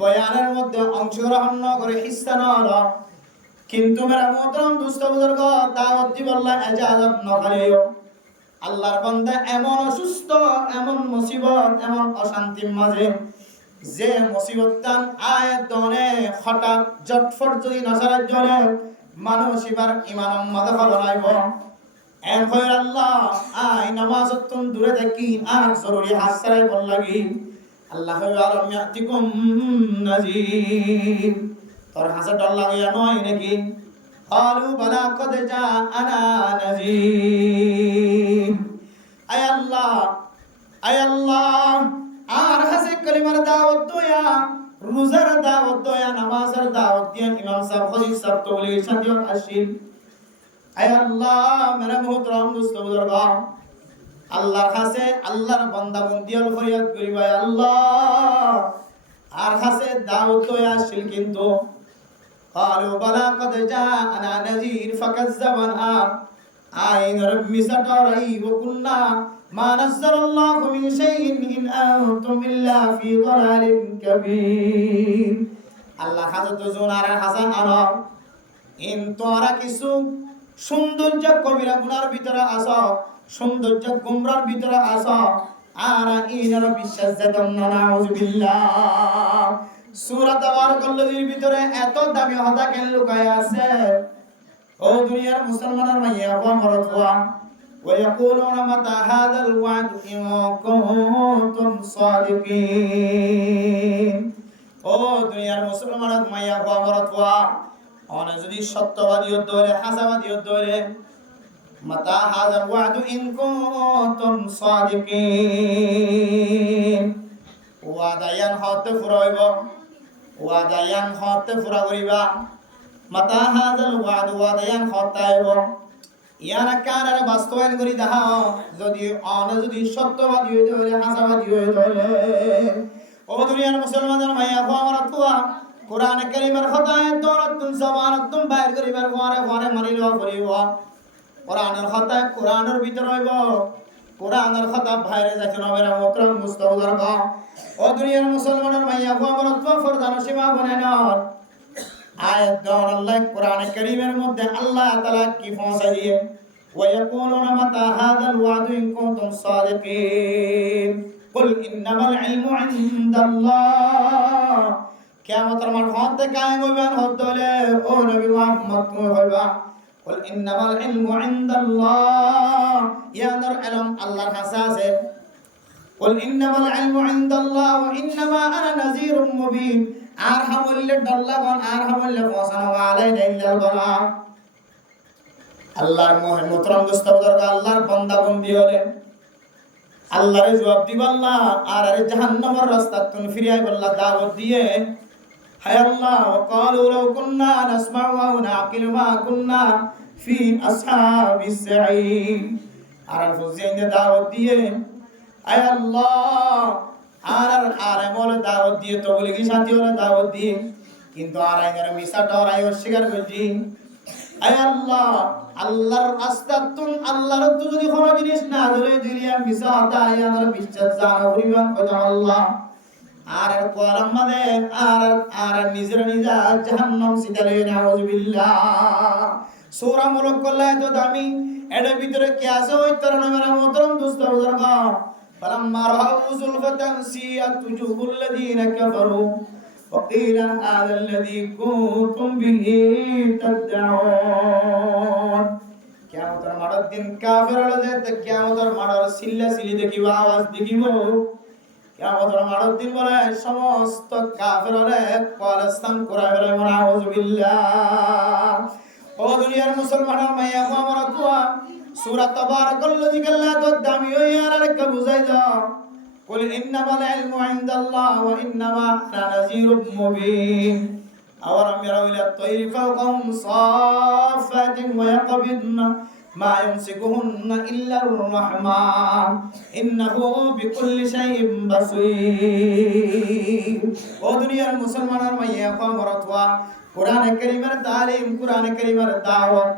বয়ানের মধ্যে অংশগ্রহণ না করে হিস্সা না হলো কিন্তু মেরা মোহতরম দোস্ত বুজুর্গ দাওয়াত দি বললা ইজাজত না করিও। আল্লাহর বান্দা এমন অসুস্থ, এমন মুসিবত, এমন অশান্তির মাঝে যে মুসিবতটা আয়াত দনে হঠাৎ জটফট যদি নসারাত জলে মানুষ এবার ইমান মাথা ভালো নাইব এম হয় আল্লাহ আই নামাজ তুম দূরে থাকি আর জরুরি হাসরাই বল লাগি আল্লাহ আলাম ইয়াতিকুম নাযীর তোর হাসা ডর লাগিয়া নয় নাকি ক্বালু বালা ক্বাদ জাআনা নাযীর। আয় আল্লাহ আর হাসে কলিমার দাওয়াত দয়া, রোজার দাওয়াত দয়া, নামাজের দাওয়াত দিয়া ইমাম সাহেব খলিফা সাহেব তওলির সাথে আসিল। আয় আল্লাহ মেরা মোহতরম দোস্ত বুজুর্গ আল্লাহর কাছে আল্লাহর বান্দা বন্দিয়াল ফরিয়াদ করিবা আল্লাহ আর কাছে দাওয়াত লইয়া আসছিল কিন্তু قالوا بلى قد جاءنا نذير فكذبنا আইন রব্বি সাতারাই وكنا ما نزل الله من شيء إن أنتم إلا في ضلال كبير আল্লাহ হাজত জোনার হাসান আনো ইন তোরা কিছু সৌন্দর্য কবিরা গুনার ভিতরে আসো সৌন্দর্য গুমরার ভিতরে আসো আর ইনার বিশ্বাস যেতন না নাউজুবিল্লাহ সূরা তাবারাকাল্লাযীর ভিতরে এত দামি হতা কেন লুকায় আছে ও দুনিয়ার মুসলমানের মাইয়া ওয়া মরদওয়া ওয়া ইয়াকুলুনা মাতা হাযাল ওয়া'দ ইন কুনতুম সাদিকিন ও দুনিয়ার মুসলমানের মাইয়া ওয়া মরদওয়া অনে যদি সত্যবাদী হতে হাসাবাদী হতে মাতা হাযাল ওয়া'দ ইন কুনতুম সাদিকিন ওয়াদায়ান হতে ফুরাইব ওয়াদায়ান হতে ফুরা করিবা মাতা হাযাল ওয়া'দ ওয়াদায়ান হতাইব ইয়ানা কারার বাস্তবায়ন করি দাও যদি সত্যবাদী হইতে হাসাবাদী হইতে ও দুনিয়ার মুসলমানের মাইয়া বাবারা তোয়া কোরআন কারীমের হতায় দৌলতুন জবানতুন বাইর করিবার পরে মানিল করিব কোরআনের হতায় কোরআনের ভিতর হইব কোরআনের কথা বাইরে যাইতে হবে না মোহতরম মুস্তাফার ও দুনিয়ার মুসলমানের মাইয়া বাবারা তোয়া ফরদান সীমা বনে না আয়াত দাও আল্লাহ কোরআন কারীমের মধ্যে আল্লাহ তাআলা কি পৌঁছায় দিয়ে ওয়ায়াকুলুনা মাতা হাযাল ওয়া'দ ইন কুনতুম সাদিকিন কুল ইন্নামাল ইলমু ইনদাল্লাহ কিয়ামতের মাঠ হতে কায়েম হইবেন হলে ও নবী মুহাম্মদ তুমি হইবা কুল ইন্নামাল ইলমু ইনদাল্লাহ ইয়ানার ইলম আল্লাহর কাছে আছে কুল ইন্নামাল ইলমু ইনদাল্লাহ ওয়া ইন্নামা আনা নাযীরুম মুবিন আর হামুল্লে ডাল্লাগন আর হামুল্লে ফসানা আলাইনা ইল্লাল বালা আল্লাহর মুহতরম দোস্তবদর আল্লাহর বান্দা বন্দি হলে আল্লাহরে জবাব দিব আল্লাহ আর আরে জাহান্নামের রাস্তা তুন ফিরিয়ে আল্লাহ দাওয়াত দিয়ে হায় আল্লাহ وقالوا لو كنا نسمع او نعقل ما كنا في اصحاب السعير আর ফুজিয়ে দাওয়াত দিয়ে আয় আল্লাহ আর বলে দাওয়াত দিয়ে তো বলি কি সাথী হলে দাওয়াত দিয়ে কিন্তু আর আইনের মিসাটা আর আই অস্বীকার করছি আয় আল্লাহ আল্লাহর আস্তাতুন আল্লাহর তো যদি কোনো জিনিস না ধরে দিলিয়া মিসাটা আই আমার বিশ্বাস জানা পরিমাণ কথা আল্লাহ আর কোরআন মানে আর নিজের নিজা জাহান্নাম সিদালে নাউজুবিল্লাহ সূরা মুলক করলে তো দামি এর ভিতরে কি আছে ওই তরণ মেরা মোহতরম দোস্ত বুজুর্গ فلما رأوا زلفة سيئت وجوه الذين كفروا وقيل هذا الذي كنتم به تدعون কিয়ামতের মাঠের দিন কাফেররা যে কিয়ামতের মাঠের সিল্লা সিলি দেখিব আওয়াজ দেখিব কিয়ামতের মাঠের দিন বলে সমস্ত কাফেররা কলস্তান করায় বলে নাউজুবিল্লাহ ও দুনিয়ার মুসলমানের মাইয়া আমরা তোয়া সূরা তাবারাকাল্লাযী কাল্লা তো দামি হইয়ার আরেকটা বুঝাই দাও কুল ইন্নামাল ইলমু ইনদাল্লাহ ওয়া ইন্নামা আনা নাযীরুম মুবিন আওয়ালাম ইয়ারাউ ইলা আত-তায়রি ফাওকাহুম সাফাতিন ওয়া ইয়াকবিদনা মা ইউমসিকুহুন্না ইল্লার রাহমান ইন্নাহু বিকুল্লি শাইইন বাসীর ও দুনিয়ার মুসলমানের মাইয়া ফামরাতওয়া কোরআন কারীমের তালিম কোরআন কারীমের দাওয়াত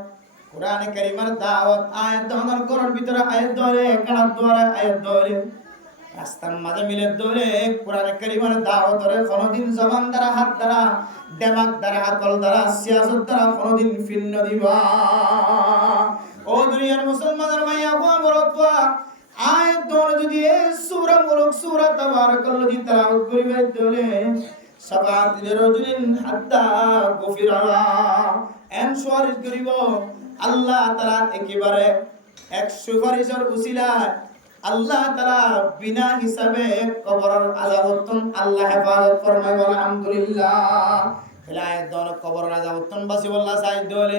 কোরআন কারীমের দাওয়াত আয়াত ধরনের কোরআন ভিতরে আয়াত ধরে কানাত ধরে আয়াত ধরে রাস্তার মাঝে মিলে ধরে কোরআন কারীমের দাওয়াত ধরে কোনদিন জবান দ্বারা হাত দ্বারা দিমাগ দ্বারা আকল দ্বারা সিয়াসত দ্বারা কোনদিন ফিন্ন দিবা ও দুনিয়ার মুসলমানের মাইয়া বড়তওয়া আয়াত ধরে যদি এই সূরা মুলক সূরা তাবারাকাল্লাযী তেলাওয়াত করিবে ধরে সাবাত লিরাজুলিন হাত্তা গফিরা এন সুয়ারিশ করিব আল্লাহ তাআলা একেবারে 100 ফরিজের উসিলায় আল্লাহ তাআলা বিনা হিসাবে কবরের আযাবতন আল্লাহ হেফাজত ফরমায় আলহামদুলিল্লাহ এলায় দল কবরের আযাবতন বাসি আল্লাহ সাইদ দলে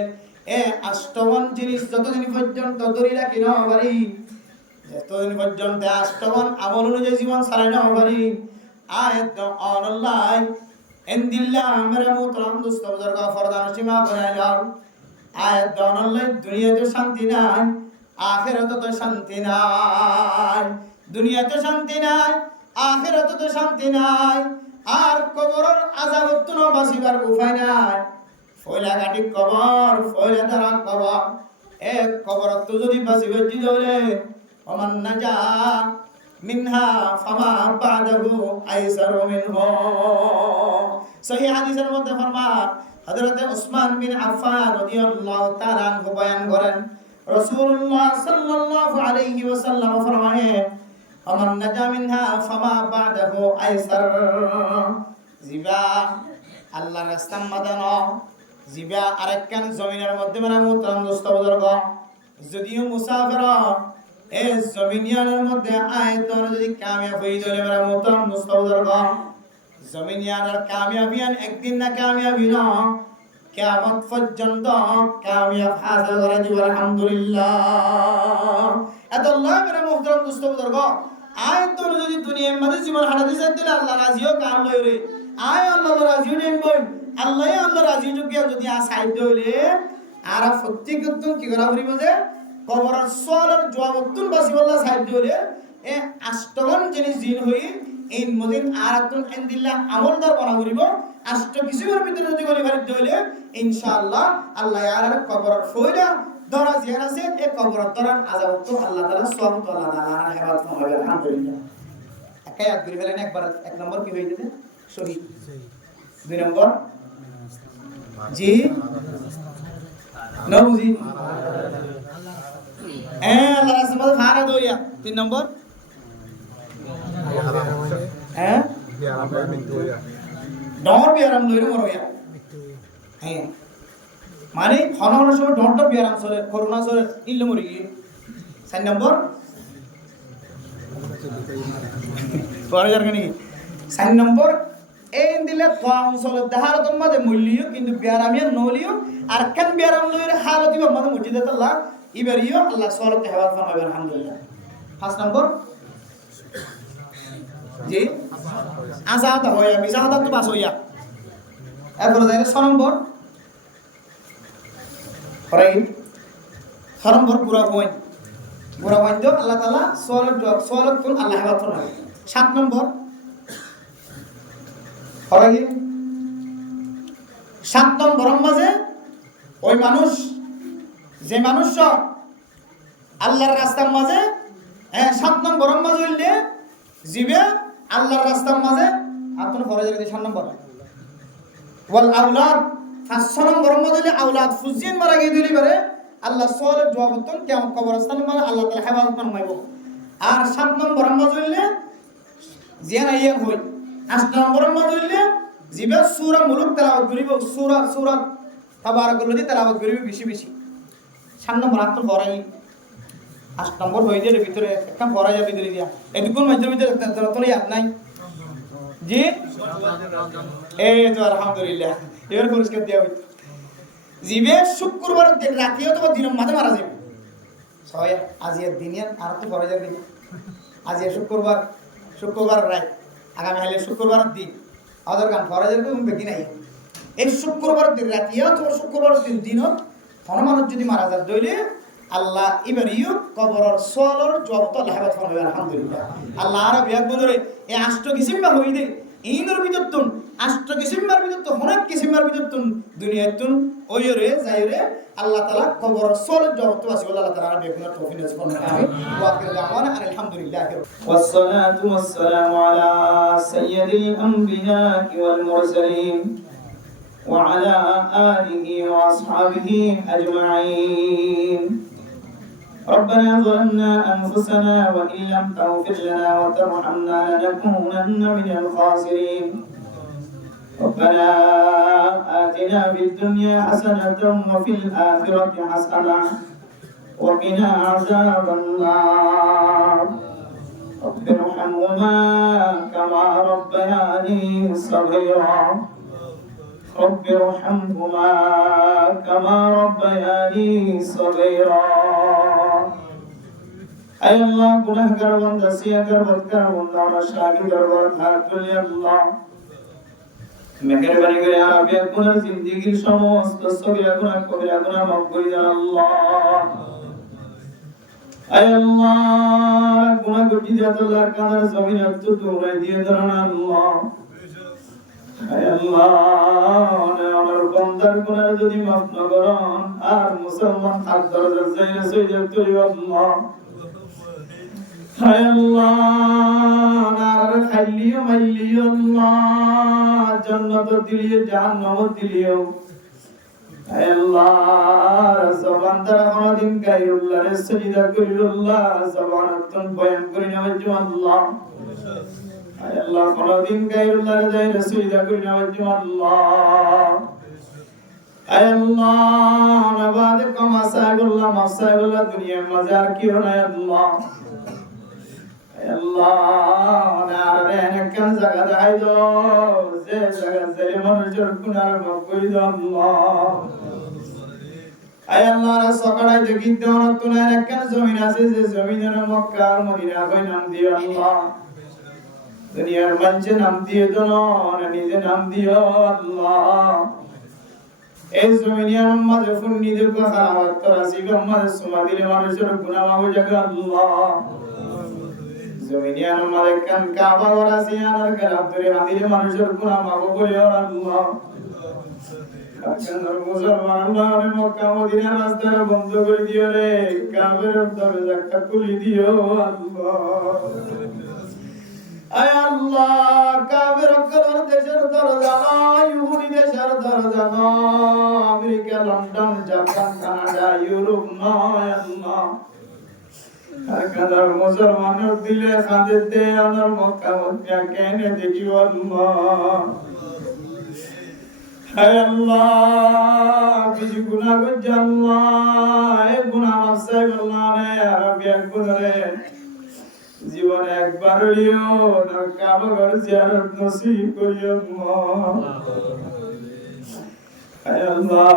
এ আষ্টবন জিনিস যতদিন পর্যন্ত ধরি রাখি না পারি যতদিন পর্যন্ত আষ্টবন আমল অনুযায়ী জীবন চালাই না পারি আয়াত আল্লাহ এন্দিল্লাহ মেরা মুহতরম দোস্ত বুজুর্গ ফরদান সীমা বানাইলাম আয়াত আল্লাহ দুনিয়াতে শান্তি নাই আখিরাতে তো শান্তি নাই, দুনিয়াতে শান্তি নাই, আখিরাতে তো শান্তি নাই, আর কবরের আযাব তো বাঁচিবার উপায় নাই। ফয়লা কাটি কবর, ফয়লা দ্বারা কবর, এক কবরত তো যদি বাঁচিবে দিলে ওমান নাজা মিনহা ফামা বাদাহু আইসারু মিনহু। সহিহ হাদিসের মধ্যে ফরমান হযরত উসমান বিন আফফান রাদিয়াল্লাহু তাআলা আনহু বয়ান করেন রাসূলুল্লাহ সাল্লাল্লাহু আলাইহি ওয়াসাল্লাম ফরমায়েন ওমান নাজা মিনহা ফামা বাদাহু আইসার। জিবা আল্লাহর রাস্তার মাদানো, জিবা আরেকখান জমিনের মধ্যে মানে মুহতারাম দোস্ত বুজুর্গ, যদিও মুসাফির এই জমিনিয়ানের মধ্যে আয়তন যদি কামিয়াব হয়ে যাবে মানে মুহতারাম দোস্ত বুজুর্গ, জমিনিয়ানের কামিয়াবিয়ান একদিন না কামিয়াবি না, কিয়ামত পর্যন্ত কামিয়াব হাসিল করে দিব আলহামদুলিল্লাহ। এত আল্লাহ মানে মুহতারাম দোস্ত বুজুর্গ, আয়তন যদি দুনিয়ার মধ্যে জীবন হারাতে চাই দিলে আল্লাহ রাজিও কাম লইরে, আয় আল্লাহ রাজিও নেন বই, আল্লাহ আল্লাহ রাজি যোগ্য যদি সাহায্য হইলে আর প্রত্যেকজন কি করা করিব যে কবরের সওয়ালের জবাবতুন বাসিবাল্লাহ সাহায্য হইলে এ আষ্টগণ জিনিস জিন হই এই মদিন আরাতুন ইনদিল্লাহ আমলদার বানা করিব। আষ্ট কিছুর ভিতরে যদি বলি ভারিত হইলে ইনশাআল্লাহ আল্লাহ আর কবরের ফয়লা দরা জিয়ার আছে এই কবরের দরান আযাব তো আল্লাহ তাআলা সওয়াব তো আল্লাহ তাআলা হেফাজত করবে আলহামদুলিল্লাহ। একাই এক করে ফেলেন একবার, এক নম্বর কি হই দিতে শহীদ, দুই নম্বর জি নবুজি আল্লাহ রাসূল বলে ফারা দইয়া, তিন নম্বর ডর বিয়ারাম লইরে মরইয়া, মানে হনহন সময় ডর বিয়ারাম চলে করোনা চলে ইল্লে মরি গিয়ে। চার নম্বর পরে যার কেন চার নম্বর এই দিলে অঞ্চলের দেহারতর মাঝে মূল্যও কিন্তু বিয়ারামিয়া নলিও আর কেন বিয়ারাম লইরে হালতি মাঝে মসজিদে আল্লাহ ইবারিও আল্লাহ সলতে হেওয়ার ফরমাবে আলহামদুলিল্লাহ। পাঁচ নম্বর জি আজাদ হইয়া বিজাহাদা তো বাস হইয়া। এরপরে যাই 6 নম্বর হরাই 6 নম্বর পুরা হইন তো আল্লাহ তাআলা সওয়ালত কোন আল্লাহ হেওয়ার ফরমাবে। 7 নম্বর হরাই 7 নম্বর মাঝে ওই মানুষ যে মানুষ আল্লাহর রাস্তার মাঝে 7 নম্বর মাঝে হইলে জিবে আল্লাহর রাস্তার মাঝে আপনি ফরজ রে 7 নম্বর ওয়াল আওলাদ 5 নম্বর মাঝে হইলে আওলাদ ফুজিন মারা গিয়ে দিলি পারে আল্লাহ সওয়ালের জবাব দেন কিয়ামত কবরস্থান মানে আল্লাহ তাআলা হেফাজত ফরমাইব। আর 7 নম্বর মাঝে হইলে জিয়ানা ইয়া হই। 8 নম্বর মাঝে হইলে জিবে সূরা মুলুক তেলাওয়াত করিব, সূরা তাবারাকাল্লাযী তেলাওয়াত করিব বেশি বেশি। 7 নম্বর আপনি ফরাই 8 নম্বর হয়ে যায় ভিতরে একটা পড়া যাবে ভিতরে দিয়া এটুকুন মাঝে ভিতরে তোর ইয়াদ নাই জি এই তো আলহামদুলিল্লাহ এর পুরস্কার দেওয়া হইতো। জিবে শুক্রবার দিন রাতেও তো দিন মাঝে মারা যাবে ছয় আজিয়ার দিনিয়া আর তো পড়া যাবে আজি শুক্রবার রাত আগামী হালে শুক্রবার দিন আদার গান পড়া যাবে বেকি নাই এই শুক্রবার দিন রাতেও তো শুক্রবার দিনও হনুমানত যদি মারা যায় দইলে আল্লাহ ইবারিও কবরের সওয়ালের জবাব তো আল্লাহ হেফাজত করবে আলহামদুলিল্লাহ। আল্লাহ আর বিয়াক বদরে এই 8 কিসিমবা হই দে এইনের ভিতরতুন 8 কিসিমবার ভিতরত অনেক কিসিমবার ভিতরতুন দুনিয়াতুন ওইরে যাইরে আল্লাহ তাআলা কবরের সওয়ালের জবাব তো আছে আল্লাহ তাআলা বিয়াক বদরে তৌফিক নসিব করুন আমিন ওয়া আখির দাওয়ানা আলহামদুলিল্লাহ ওয়াসসালাতু ওয়াসসালামু আলা সাইয়্যিদিল আমবিয়া ওয়াল মুরসালিন وعلى آله وأصحابه أجمعين. ربنا ظلمنا أنفسنا وإن لم تغفر لنا وترحمنا لنكونن من الخاسرين. ربنا آتنا في الدنيا حسنة وفي الآخرة حسنة وقنا عذاب النار. رب ارحمهما كما ربياني صغيرا. رب ارحمهما كما ربياني صغيرا. اے اللہ گنہگار بندہ سیاگر بدکار بندہ نشاکی دربار تھاکل یا اللہ মেহেরবানি করে আরবে গুনাহ জিন্দেগীর সমস্ত সগীরা গুনাহ কবিরা গুনাহ মাফ করে দেন আল্লাহ। আয় আল্লাহ গুনাহ গটি জাতলার কানার জমিন আত্ম দৌড়াই দিয়ে ধরুন আল্লাহ আয় আল্লাহ আমার বান্দার গুনাহ যদি মাফ না করেন আর মুসলমান হাত দরজা চাইলে সইজা তুলি আল্লাহ আয় আল্লাহ নার খাইলিও মাইলিও আল্লাহ জান্নাত দিলিও জাহান্নাম দিলিও আয় আল্লাহ জবান দ্বারা কোনদিন গায়রুল্লাহর সিজদা করিল্লাহ জবানাতন বয়ান করি না আল্লাহ আয় আল্লাহ কোনদিন গায়রুল্লাহর যাইরা সিজদা করি না আল্লাহ আয় আল্লাহ নবাদ কমা সাইবুল্লাহ দুনিয়ার মাঝে আর কি হয় আল্লাহ আয় আল্লাহ নারে নেকান জায়গা দেখাই দাও যে জায়গা ছেলে মানুষের গুনাহ মাফ করে দাও আল্লাহ আয় আল্লাহ সকালে দেখি দাও তুই নেকান জমিন আছে যে জমিনের মক্কা আর মদিনা কই নাম দিও আল্লাহ দুনিয়ার মঞ্চে নাম দিয়ে দাও না নিজে নাম দিও আল্লাহ এই জমিনের মাঝে ফুন্নি দেব খারাপ তোরা সিগম মাঝে সুমা দিলে মানুষের গুনাহ মাফ জায়গা আল্লাহ জমিনিয়ান মালিকান কাবা ওরাসিয়ানার গলাব ধরে হাদিলে মানুষের গুনাহ মাফ করে আল্লাহ কাকার মুসলমান আল্লাহর মক্কা মদিনার রাস্তা বন্ধ করে দিও রে কাবের দরজা খুলে দিও আল্লাহ আয় আল্লাহ কাবের দেশের দরজা না ইহুদি দেশের দরজা না America London Japan Canada Europe নয় আল্লাহ কাদার মুসলমানের দিলে খাদে দে আমার মক্কা মদিনা কেনে দেখি আল্লাহ হায় আল্লাহ কিছু গুনাহ করছি আল্লাহ এই গুনাহ মাফ চাই আল্লাহ নে আরবি গুনাহে জীবনে একবার হইও না কাবা ঘর জিয়ারত নসিব করিও আল্লাহ হায় আল্লাহ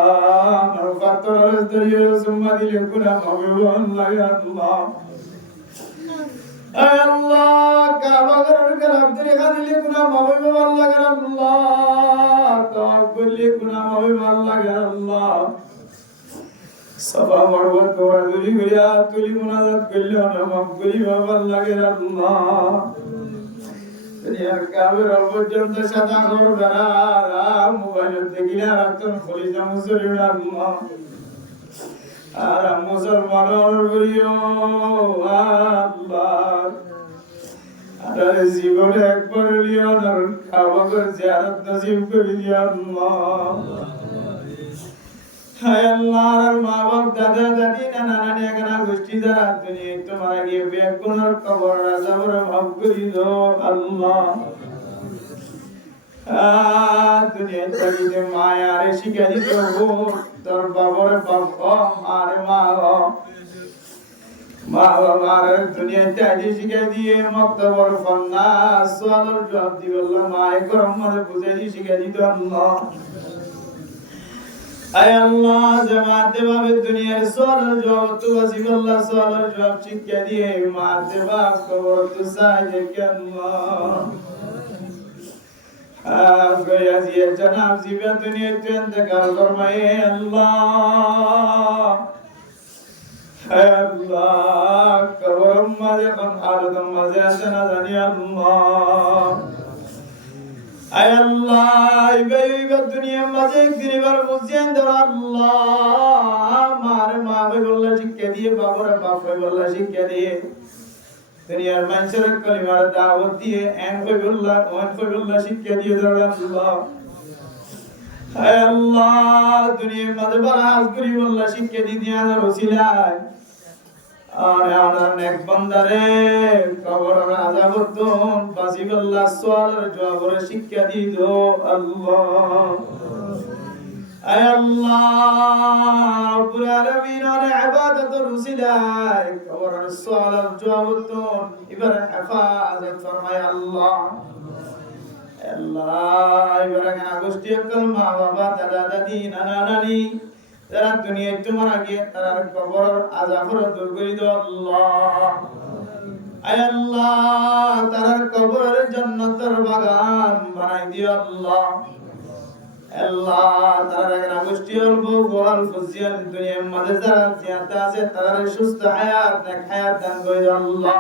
আমার ফাতর দরিয়ে সুম্মা দিলে গুনাহ হবে আল্লাহ আল্লাহ আয় আল্লাহ কাবা ঘরের গলাব ধরে খাদিলে গুনাহ মাফ হবে আল্লাহ আল্লাহ তওয়াব করলে গুনাহ মাফ হবে আল্লাহ আল্লাহ সবা মরবত দোয়া দুলি গিয়া তুলি মুনাজাত করলে না মাফ করি বাবা আল্লাহ আল্লাহ দুনিয়ার কাবের পর্যন্ত সাদা খবর দাঁড়া মোবাইল দেখিলে আর তোর খলিজা মুসলিম আল্লাহ আর মুসলমানের করিও আল্লাহ আর জীবনে একবার লিও আর কাবার জিয়ারত নসিব করে দিও আল্লাহ হায় আল্লাহ আর মা বাপ দাদা দাদি নানা নানি এখানে গোষ্ঠী যারা দুনিয়া তোমার গিয়ে বেগুনার কবর আযাবের মাফ করে দাও আল্লাহ দুনিয়া থেকে মায়ারে শিখা দিতে তোর বাবার বাবা মারে মা বাবার দুনিয়াতে আজ শিখা দিয়ে মক্তবর ফন্না সোয়ালের জবাব দিবল্লা মায়ে গরম মাঝে বুঝাই শিখা দিত আল্লাহ আয় আল্লাহ জামাতে ভাবে দুনিয়ার সোয়ালের জবাব তো ওয়াসিবল্লাহ সোয়ালের জবাব শিখা দিয়ে মাতে বাপ কবর তো সাজে আল্লাহ গয়া জিয়া জনাব জিবা দুনিয়া তো ইন্তেকাল ফরমায়ে আল্লাহ হে আল্লাহ কবর মাঝে কোন হালত মাঝে আছে না জানি আল্লাহ আয় আল্লাহ ইবা দুনিয়া মাঝে একদিন এবার বুঝিয়েন ধর আল্লাহ মার মা বল্লা শিক্ষা দিয়ে বাবার বাপ বল্লা শিক্ষা দিয়ে দুনিয়ার মানুষের কলিমার দাওয়াত দিয়ে এন কইবুল্লাহ শিক্ষা দিয়ে ধর আল্লাহ হায় আল্লাহ দুনিয়ার মাঝে বারাজ করি বল্লাহ শিক্ষা দিয়ে আনার ওসিলায় আর আমার নেক বান্দারে কবরের আযাবতন বাসিবাল্লাহ সোয়ালের জবাবের শিক্ষা দিও আল্লাহ আয় আল্লাহ রব্বুল আলামিনের ইবাদতের ওসিলায় কবরের সোয়ালের জবাবতন এবার হেফাজত ফরমায় আল্লাহ আল্লাহ এবার আগস্টি অকল মা বাবা দাদা দাদি নানা নানি যারা দুনিয়ায় তোমার আগে তারা কবরের আযাবের দূর করে দাও আল্লাহ আয় আল্লাহ তারা কবরের জান্নাতের বাগান বানাই দিও আল্লাহ আল্লাহ তারা না গোষ্ঠী অল্প বল ফুজিয়ান দুনিয়ার মাঝে যারা জিয়াতে আছে তারা সুস্থ হায়াত নেক হায়াত দান করে দাও আল্লাহ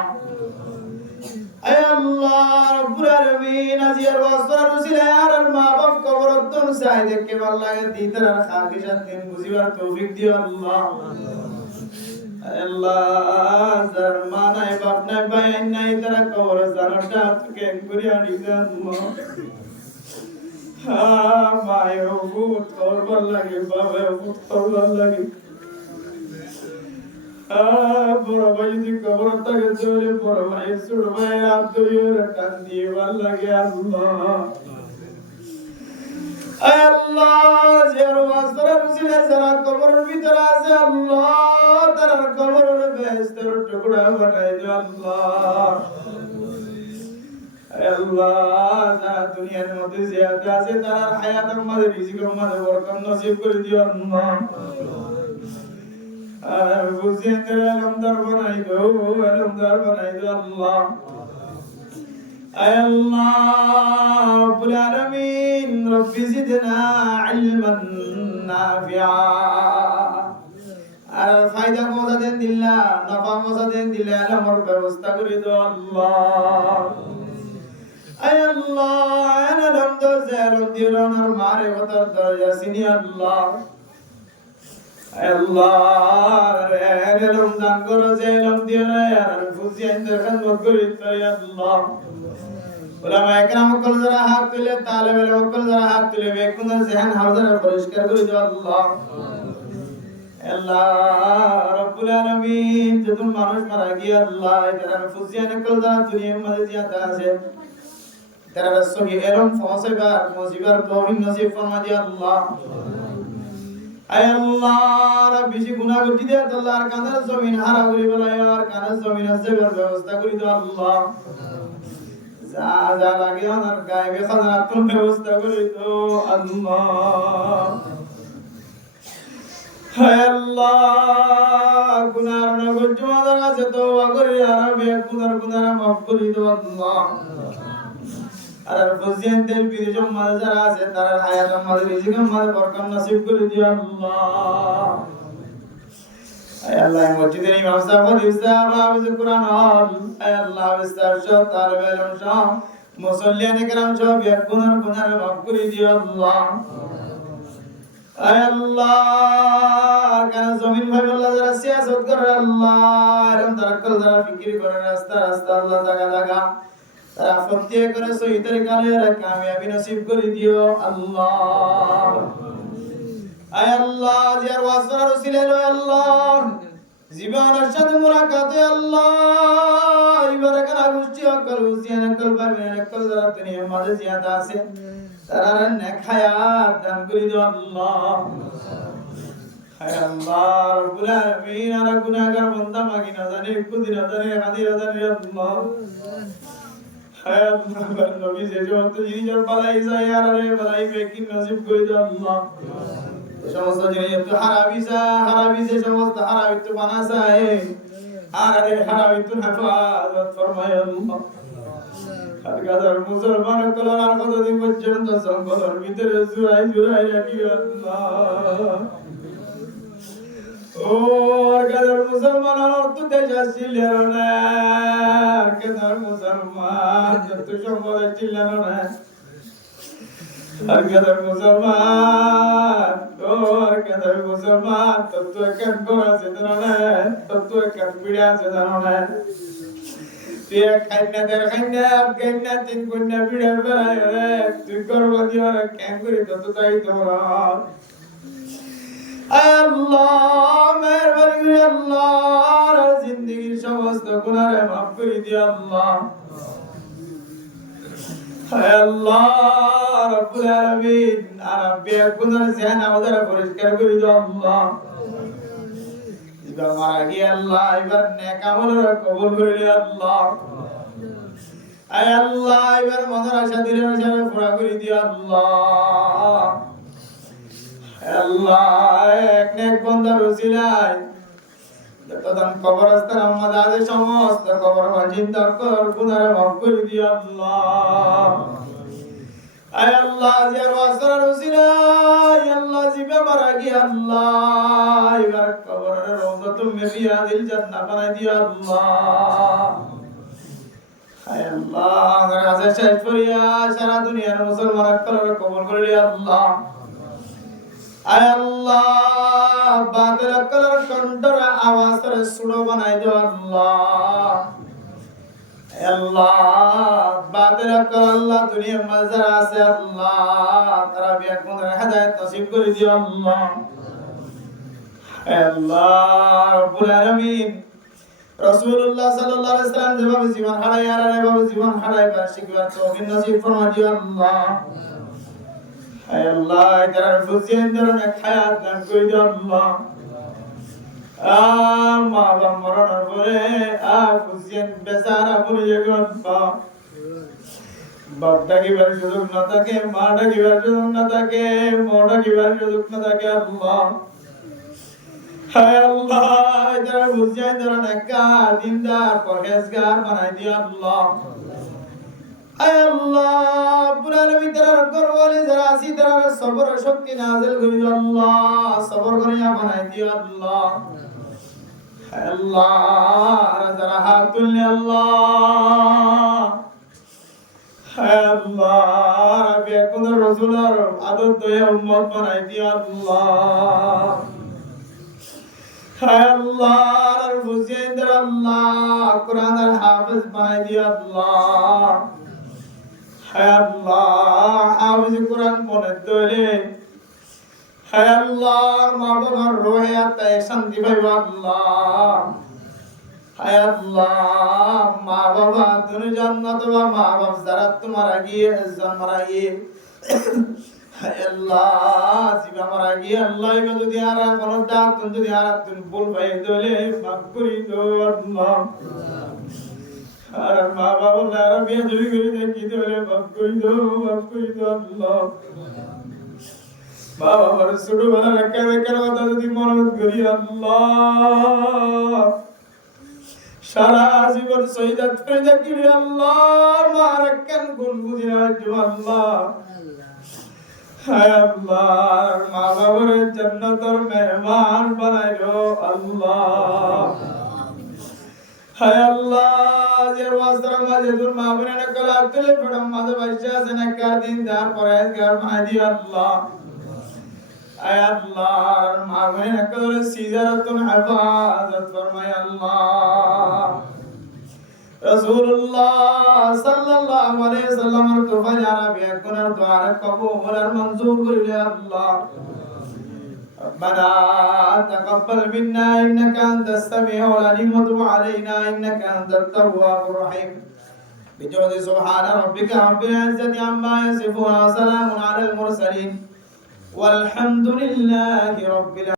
আয় আল্লাহ রব্বুল আলামিন আজিয়ার ওয়াসরার উসিলা আর মা বাপ কবরতন চাই দেখে ভালো লাগে দিদার খাকি শান্তি বুঝিবার তৌফিক দিও আল্লাহ আল্লাহ যার মা নাই বাপ নাই ভাই নাই তারা কবর জানাটা থেকে করে আনি আল্লাহ মায়ের বুত করবার লাগে বাবার বুত করবার লাগে বড় ভাই যদি কবর থেকে চলে বড় ভাই ছোট ভাই আব্দুল কান্দি ভাল লাগে আল্লাহ আল্লাহ যার ওয়াসরার উসিলা যারা কবরের ভিতরে আছে আল্লাহ তার কবরের বেহেশতের টুকরা বানাই দাও আল্লাহ আল্লাহ যারা দুনিয়ার মধ্যে জিয়াতে আছে তার হায়াতের মাঝে রিজিকের মাঝে বরকত নসিব করে দিও আল্লাহ আর বুঝিয়ে আলমদার বানাই দাও আলমদার বানাই দাও আল্লাহ আল্লাহ রব্বুল আলামিন রব্বি জিদনা ইলমান নাফিআ আর ফায়দা পৌঁছাতেন দিল্লা নফা পৌঁছাতেন দিল্লা আমার ব্যবস্থা করে দাও আল্লাহ আয় আল্লাহ আনা লমদো জালম দিওরানার মারে ওতার দরজা সিনি আল্লাহ আয় আল্লাহ রে রমজান করো জালম দিওরা আর ফুজিয়ান দরখান করে তো আল্লাহ উলামা একরাম কল যারা হাত তুলে তালেব ইলম কল যারা হাত তুলে বেকুনার জেহান হাওজার পরিষ্কার করে দাও আল্লাহ আল্লাহ রব্বুল আলামিন যত মানুষ মারা গিয়া আল্লাহ এরা ফুজিয়ান কল যারা দুনিয়ার মাঝে জিয়াতে আছে তারা সহি এরম ফসিবার মুসিবার তৌফিক নসিব ফরমা দিয়া আল্লাহ আয় আল্লাহ রব্বি জি গুনাহ করতে দে আল্লাহর কানার জমিন হারা করে বলায় আর কানার জমিন আছে ব্যবস্থা করে দাও আল্লাহ যা যা লাগে ওনার গায়েবে খাজানাতুল ব্যবস্থা করে দাও আল্লাহ হায় আল্লাহ গুনার নগর জমাদার আছে তওবা করে আর গুনার মাফ করে দাও আল্লাহ আর ফুজিয়ান তেল বিজম মাঝে যারা আছে তার হায়াতের মাঝে রিজিকের মাঝে বরকত নসিব করে দিও আল্লাহ আয় আল্লাহ মসজিদের ইমাম সাহেব ইসলাম হাফিজ কুরআন হল আয় আল্লাহ বিস্তার সব তালেব ইলম সব মুসল্লিয়ান کرام সব গুনার মাফ করে দিও আল্লাহ আয় আল্লাহ কানা জমিন ভাই আল্লাহ যারা সিয়াসত করে আল্লাহ এরকম তারাক্কুল যারা ফিকির করে রাস্তা আল্লাহ জায়গা তারা ফতোয়া করে সহি তরিকায় কামিয়াবি নসিব করে দিও আল্লাহ আয় আল্লাহ জিয়ার ওয়াসরার উসিলা লো আল্লাহ জীবনের সাথে মুলাকাত আল্লাহ ইবারাকাত গুষ্টি আকল হুসিয়ান আকল পাবেন আকল যারা দুনিয়ার মাঝে জিয়াদা আছে তারা নেক হায়াত দান করে দিও আল্লাহ হায় আল্লাহ রব্বুল আলামিন আর গুনাহগার বান্দা মাগি না জানে কুদি না জানে হাদি না জানে আল্লাহ হায় আল্লাহ নবী যে যত জিনিসের বালাই যায় আর রে বালাই বেকিন নসিব করে দাও আল্লাহ সমস্ত জিনিস তো হারাবি যে সমস্ত হারাবি তো বানাসা হে আর রে হারাবি তো হেফাজত ফরমায় আল্লাহ আর গাদার মুসলমান কলার কতদিন পর্যন্ত সম্পদের ভিতরে জুরাই রাখি আল্লাহ ও গাদার মুসলমান অর্থ দেশ আসছিল না গাদার মুসলমান যত সম্পদ ছিল না আর গাদার মুসলমান আর গাদার মুসলমান তত কেন করা যেত না তত কেন বিড়া যেত না তুই খাইনা তিন কন্যা বিড়া বেড়ায় রে তুই করবো দিয়ে কেন করি তত তাই তোমরা আল্লাহ মেহরবানি করে আল্লাহ জিন্দেগীর সমস্ত গুনাহ মাফ করে দিও আল্লাহ আল্লাহ রব্বুল আলামিন আর বেগুনার জান আমাদের পরিষ্কার করে দিও আল্লাহ এবার মারা গিয়ে আল্লাহ এবার নেক আমল কবুল করে দিও আল্লাহ আয় আল্লাহ এবার মনের আশা দিলের আশা পুরা করে দিও আল্লাহ আল্লাহ এক নেক বান্দার উসিলায় যতদান কবরস্থান আমাদের আজ সমস্ত কবর মাঝিন তার গুনাহ মাফ করে দিও আল্লাহ আয় আল্লাহ জিয়ার ওয়াসরার উসিলা আল্লাহ জিবা মারাগি আল্লাহ এবার কবরের রওজাতুল মিয়াদিল জান্নাহ বানাই দিও আল্লাহ। আয় আল্লাহ আমার কাছে শেষ করিয়া সারা দুনিয়ার মুসলমান কবুল করে আল্লাহ। আয় আল্লাহ বাতিল কলর কণ্ঠর আওয়াজ করে সুড়ো বানাই দিও আল্লাহ। আয় আল্লাহ বাতিল কল আল্লাহ দুনিয়ার মাঝে আছে আল্লাহ তারা বিয়ার কোন হেদায়েত নসিব করে দিও আল্লাহ। আয় আল্লাহ রব্বুল আলামিন রাসূলুল্লাহ সাল্লাল্লাহু আলাইহি ওয়াসাল্লাম যেভাবে জীবন হারায় আর এভাবে জীবন হারায় বা শিখবার তৌফিক নসিব ফরমা দিও আল্লাহ। আয় আল্লাহ যারা বুঝেন ধরনের হায়াত দান করে দিও আল্লাহ। মা বাবা মরণের পরে বুঝেন বেচারা পড়ে যাবে আল্লাহ। বাপ ডাকিবার সুযোগ না থাকে, মা ডাকিবার সুযোগ না থাকে, মা ডাকিবার সুযোগ না থাকে আল্লাহ। হায় আল্লাহ যারা বুঝেন ধরনের দিনদার পরহেজগার বানাই দিও আল্লাহ। আয় আল্লাহ রব্বুল আলামিন তার গরওয়ালি যারা আছে তার সবর শক্তি নাযিল করি আল্লাহ, সবর করিয়া বানাই দিও আল্লাহ। আয় আল্লাহ যারা হাত তুললে আল্লাহ, আয় আল্লাহ রাব্বি কোন রাসূলের আদত দয়া উম্মত বানাই দিও আল্লাহ। আয় আল্লাহ বুঝেন আল্লাহ কোরআনের হাফেজ বানাই দিও আল্লাহ। হায় আল্লাহ হাফেজ কোরআন মনে ধরে হায় আল্লাহ মা বাবার রোহে আত্মায় শান্তি পাইব আল্লাহ। হায় আল্লাহ মা বাবা দুনিয়া জান্নাত বা মা বাবা যারা তোমার আগিয়ে জন্মার আগে হায় আল্লাহ জিবা মারা গিয়ে আল্লাহ যদি আর কোন ডাক যদি আর তুমি বল ভাই দলে মাফ করি দো আল্লাহ। আর মা বাবা যারা বিয়ে জড়ি করে দেখি দলে মাফ করি দো আল্লাহ। মা বাবার ছোটবেলা রেখে রেখার কথা যদি মনে করি আল্লাহ, সারা জীবন শহীদাত করে দেখি আল্লাহ। মা রেখেন গুণ বুঝি আল্লাহ। হায় আল্লাহ মা বাবার জান্নাতের মেহমান বানাইলো আল্লাহ। হায় আল্লাহ যে ওয়াসরা মাঝে তোর মা বোনের কলা তুলে পড়ম মাঝে বাইশা আছেন একটা দিন দার পরহেজগার বানাই দিও আল্লাহ। আয় আল্লাহ মা বোনের কলা সিজারাতুন হিফাজত ফরমাই আল্লাহ। রাসূলুল্লাহ সাল্লাল্লাহু আলাইহি ওয়াসাল্লামের তোফা যারা বিয়াকুনার দোয়া কবুল আর মঞ্জুর করিলে আল্লাহ। ربنا تقبل منا انك انت السميع العليم وتب علينا انك انت التواب الرحيم بجود سبحان ربك رب العزة عما يصفون وسلام على المرسلين والحمد لله رب العالمين.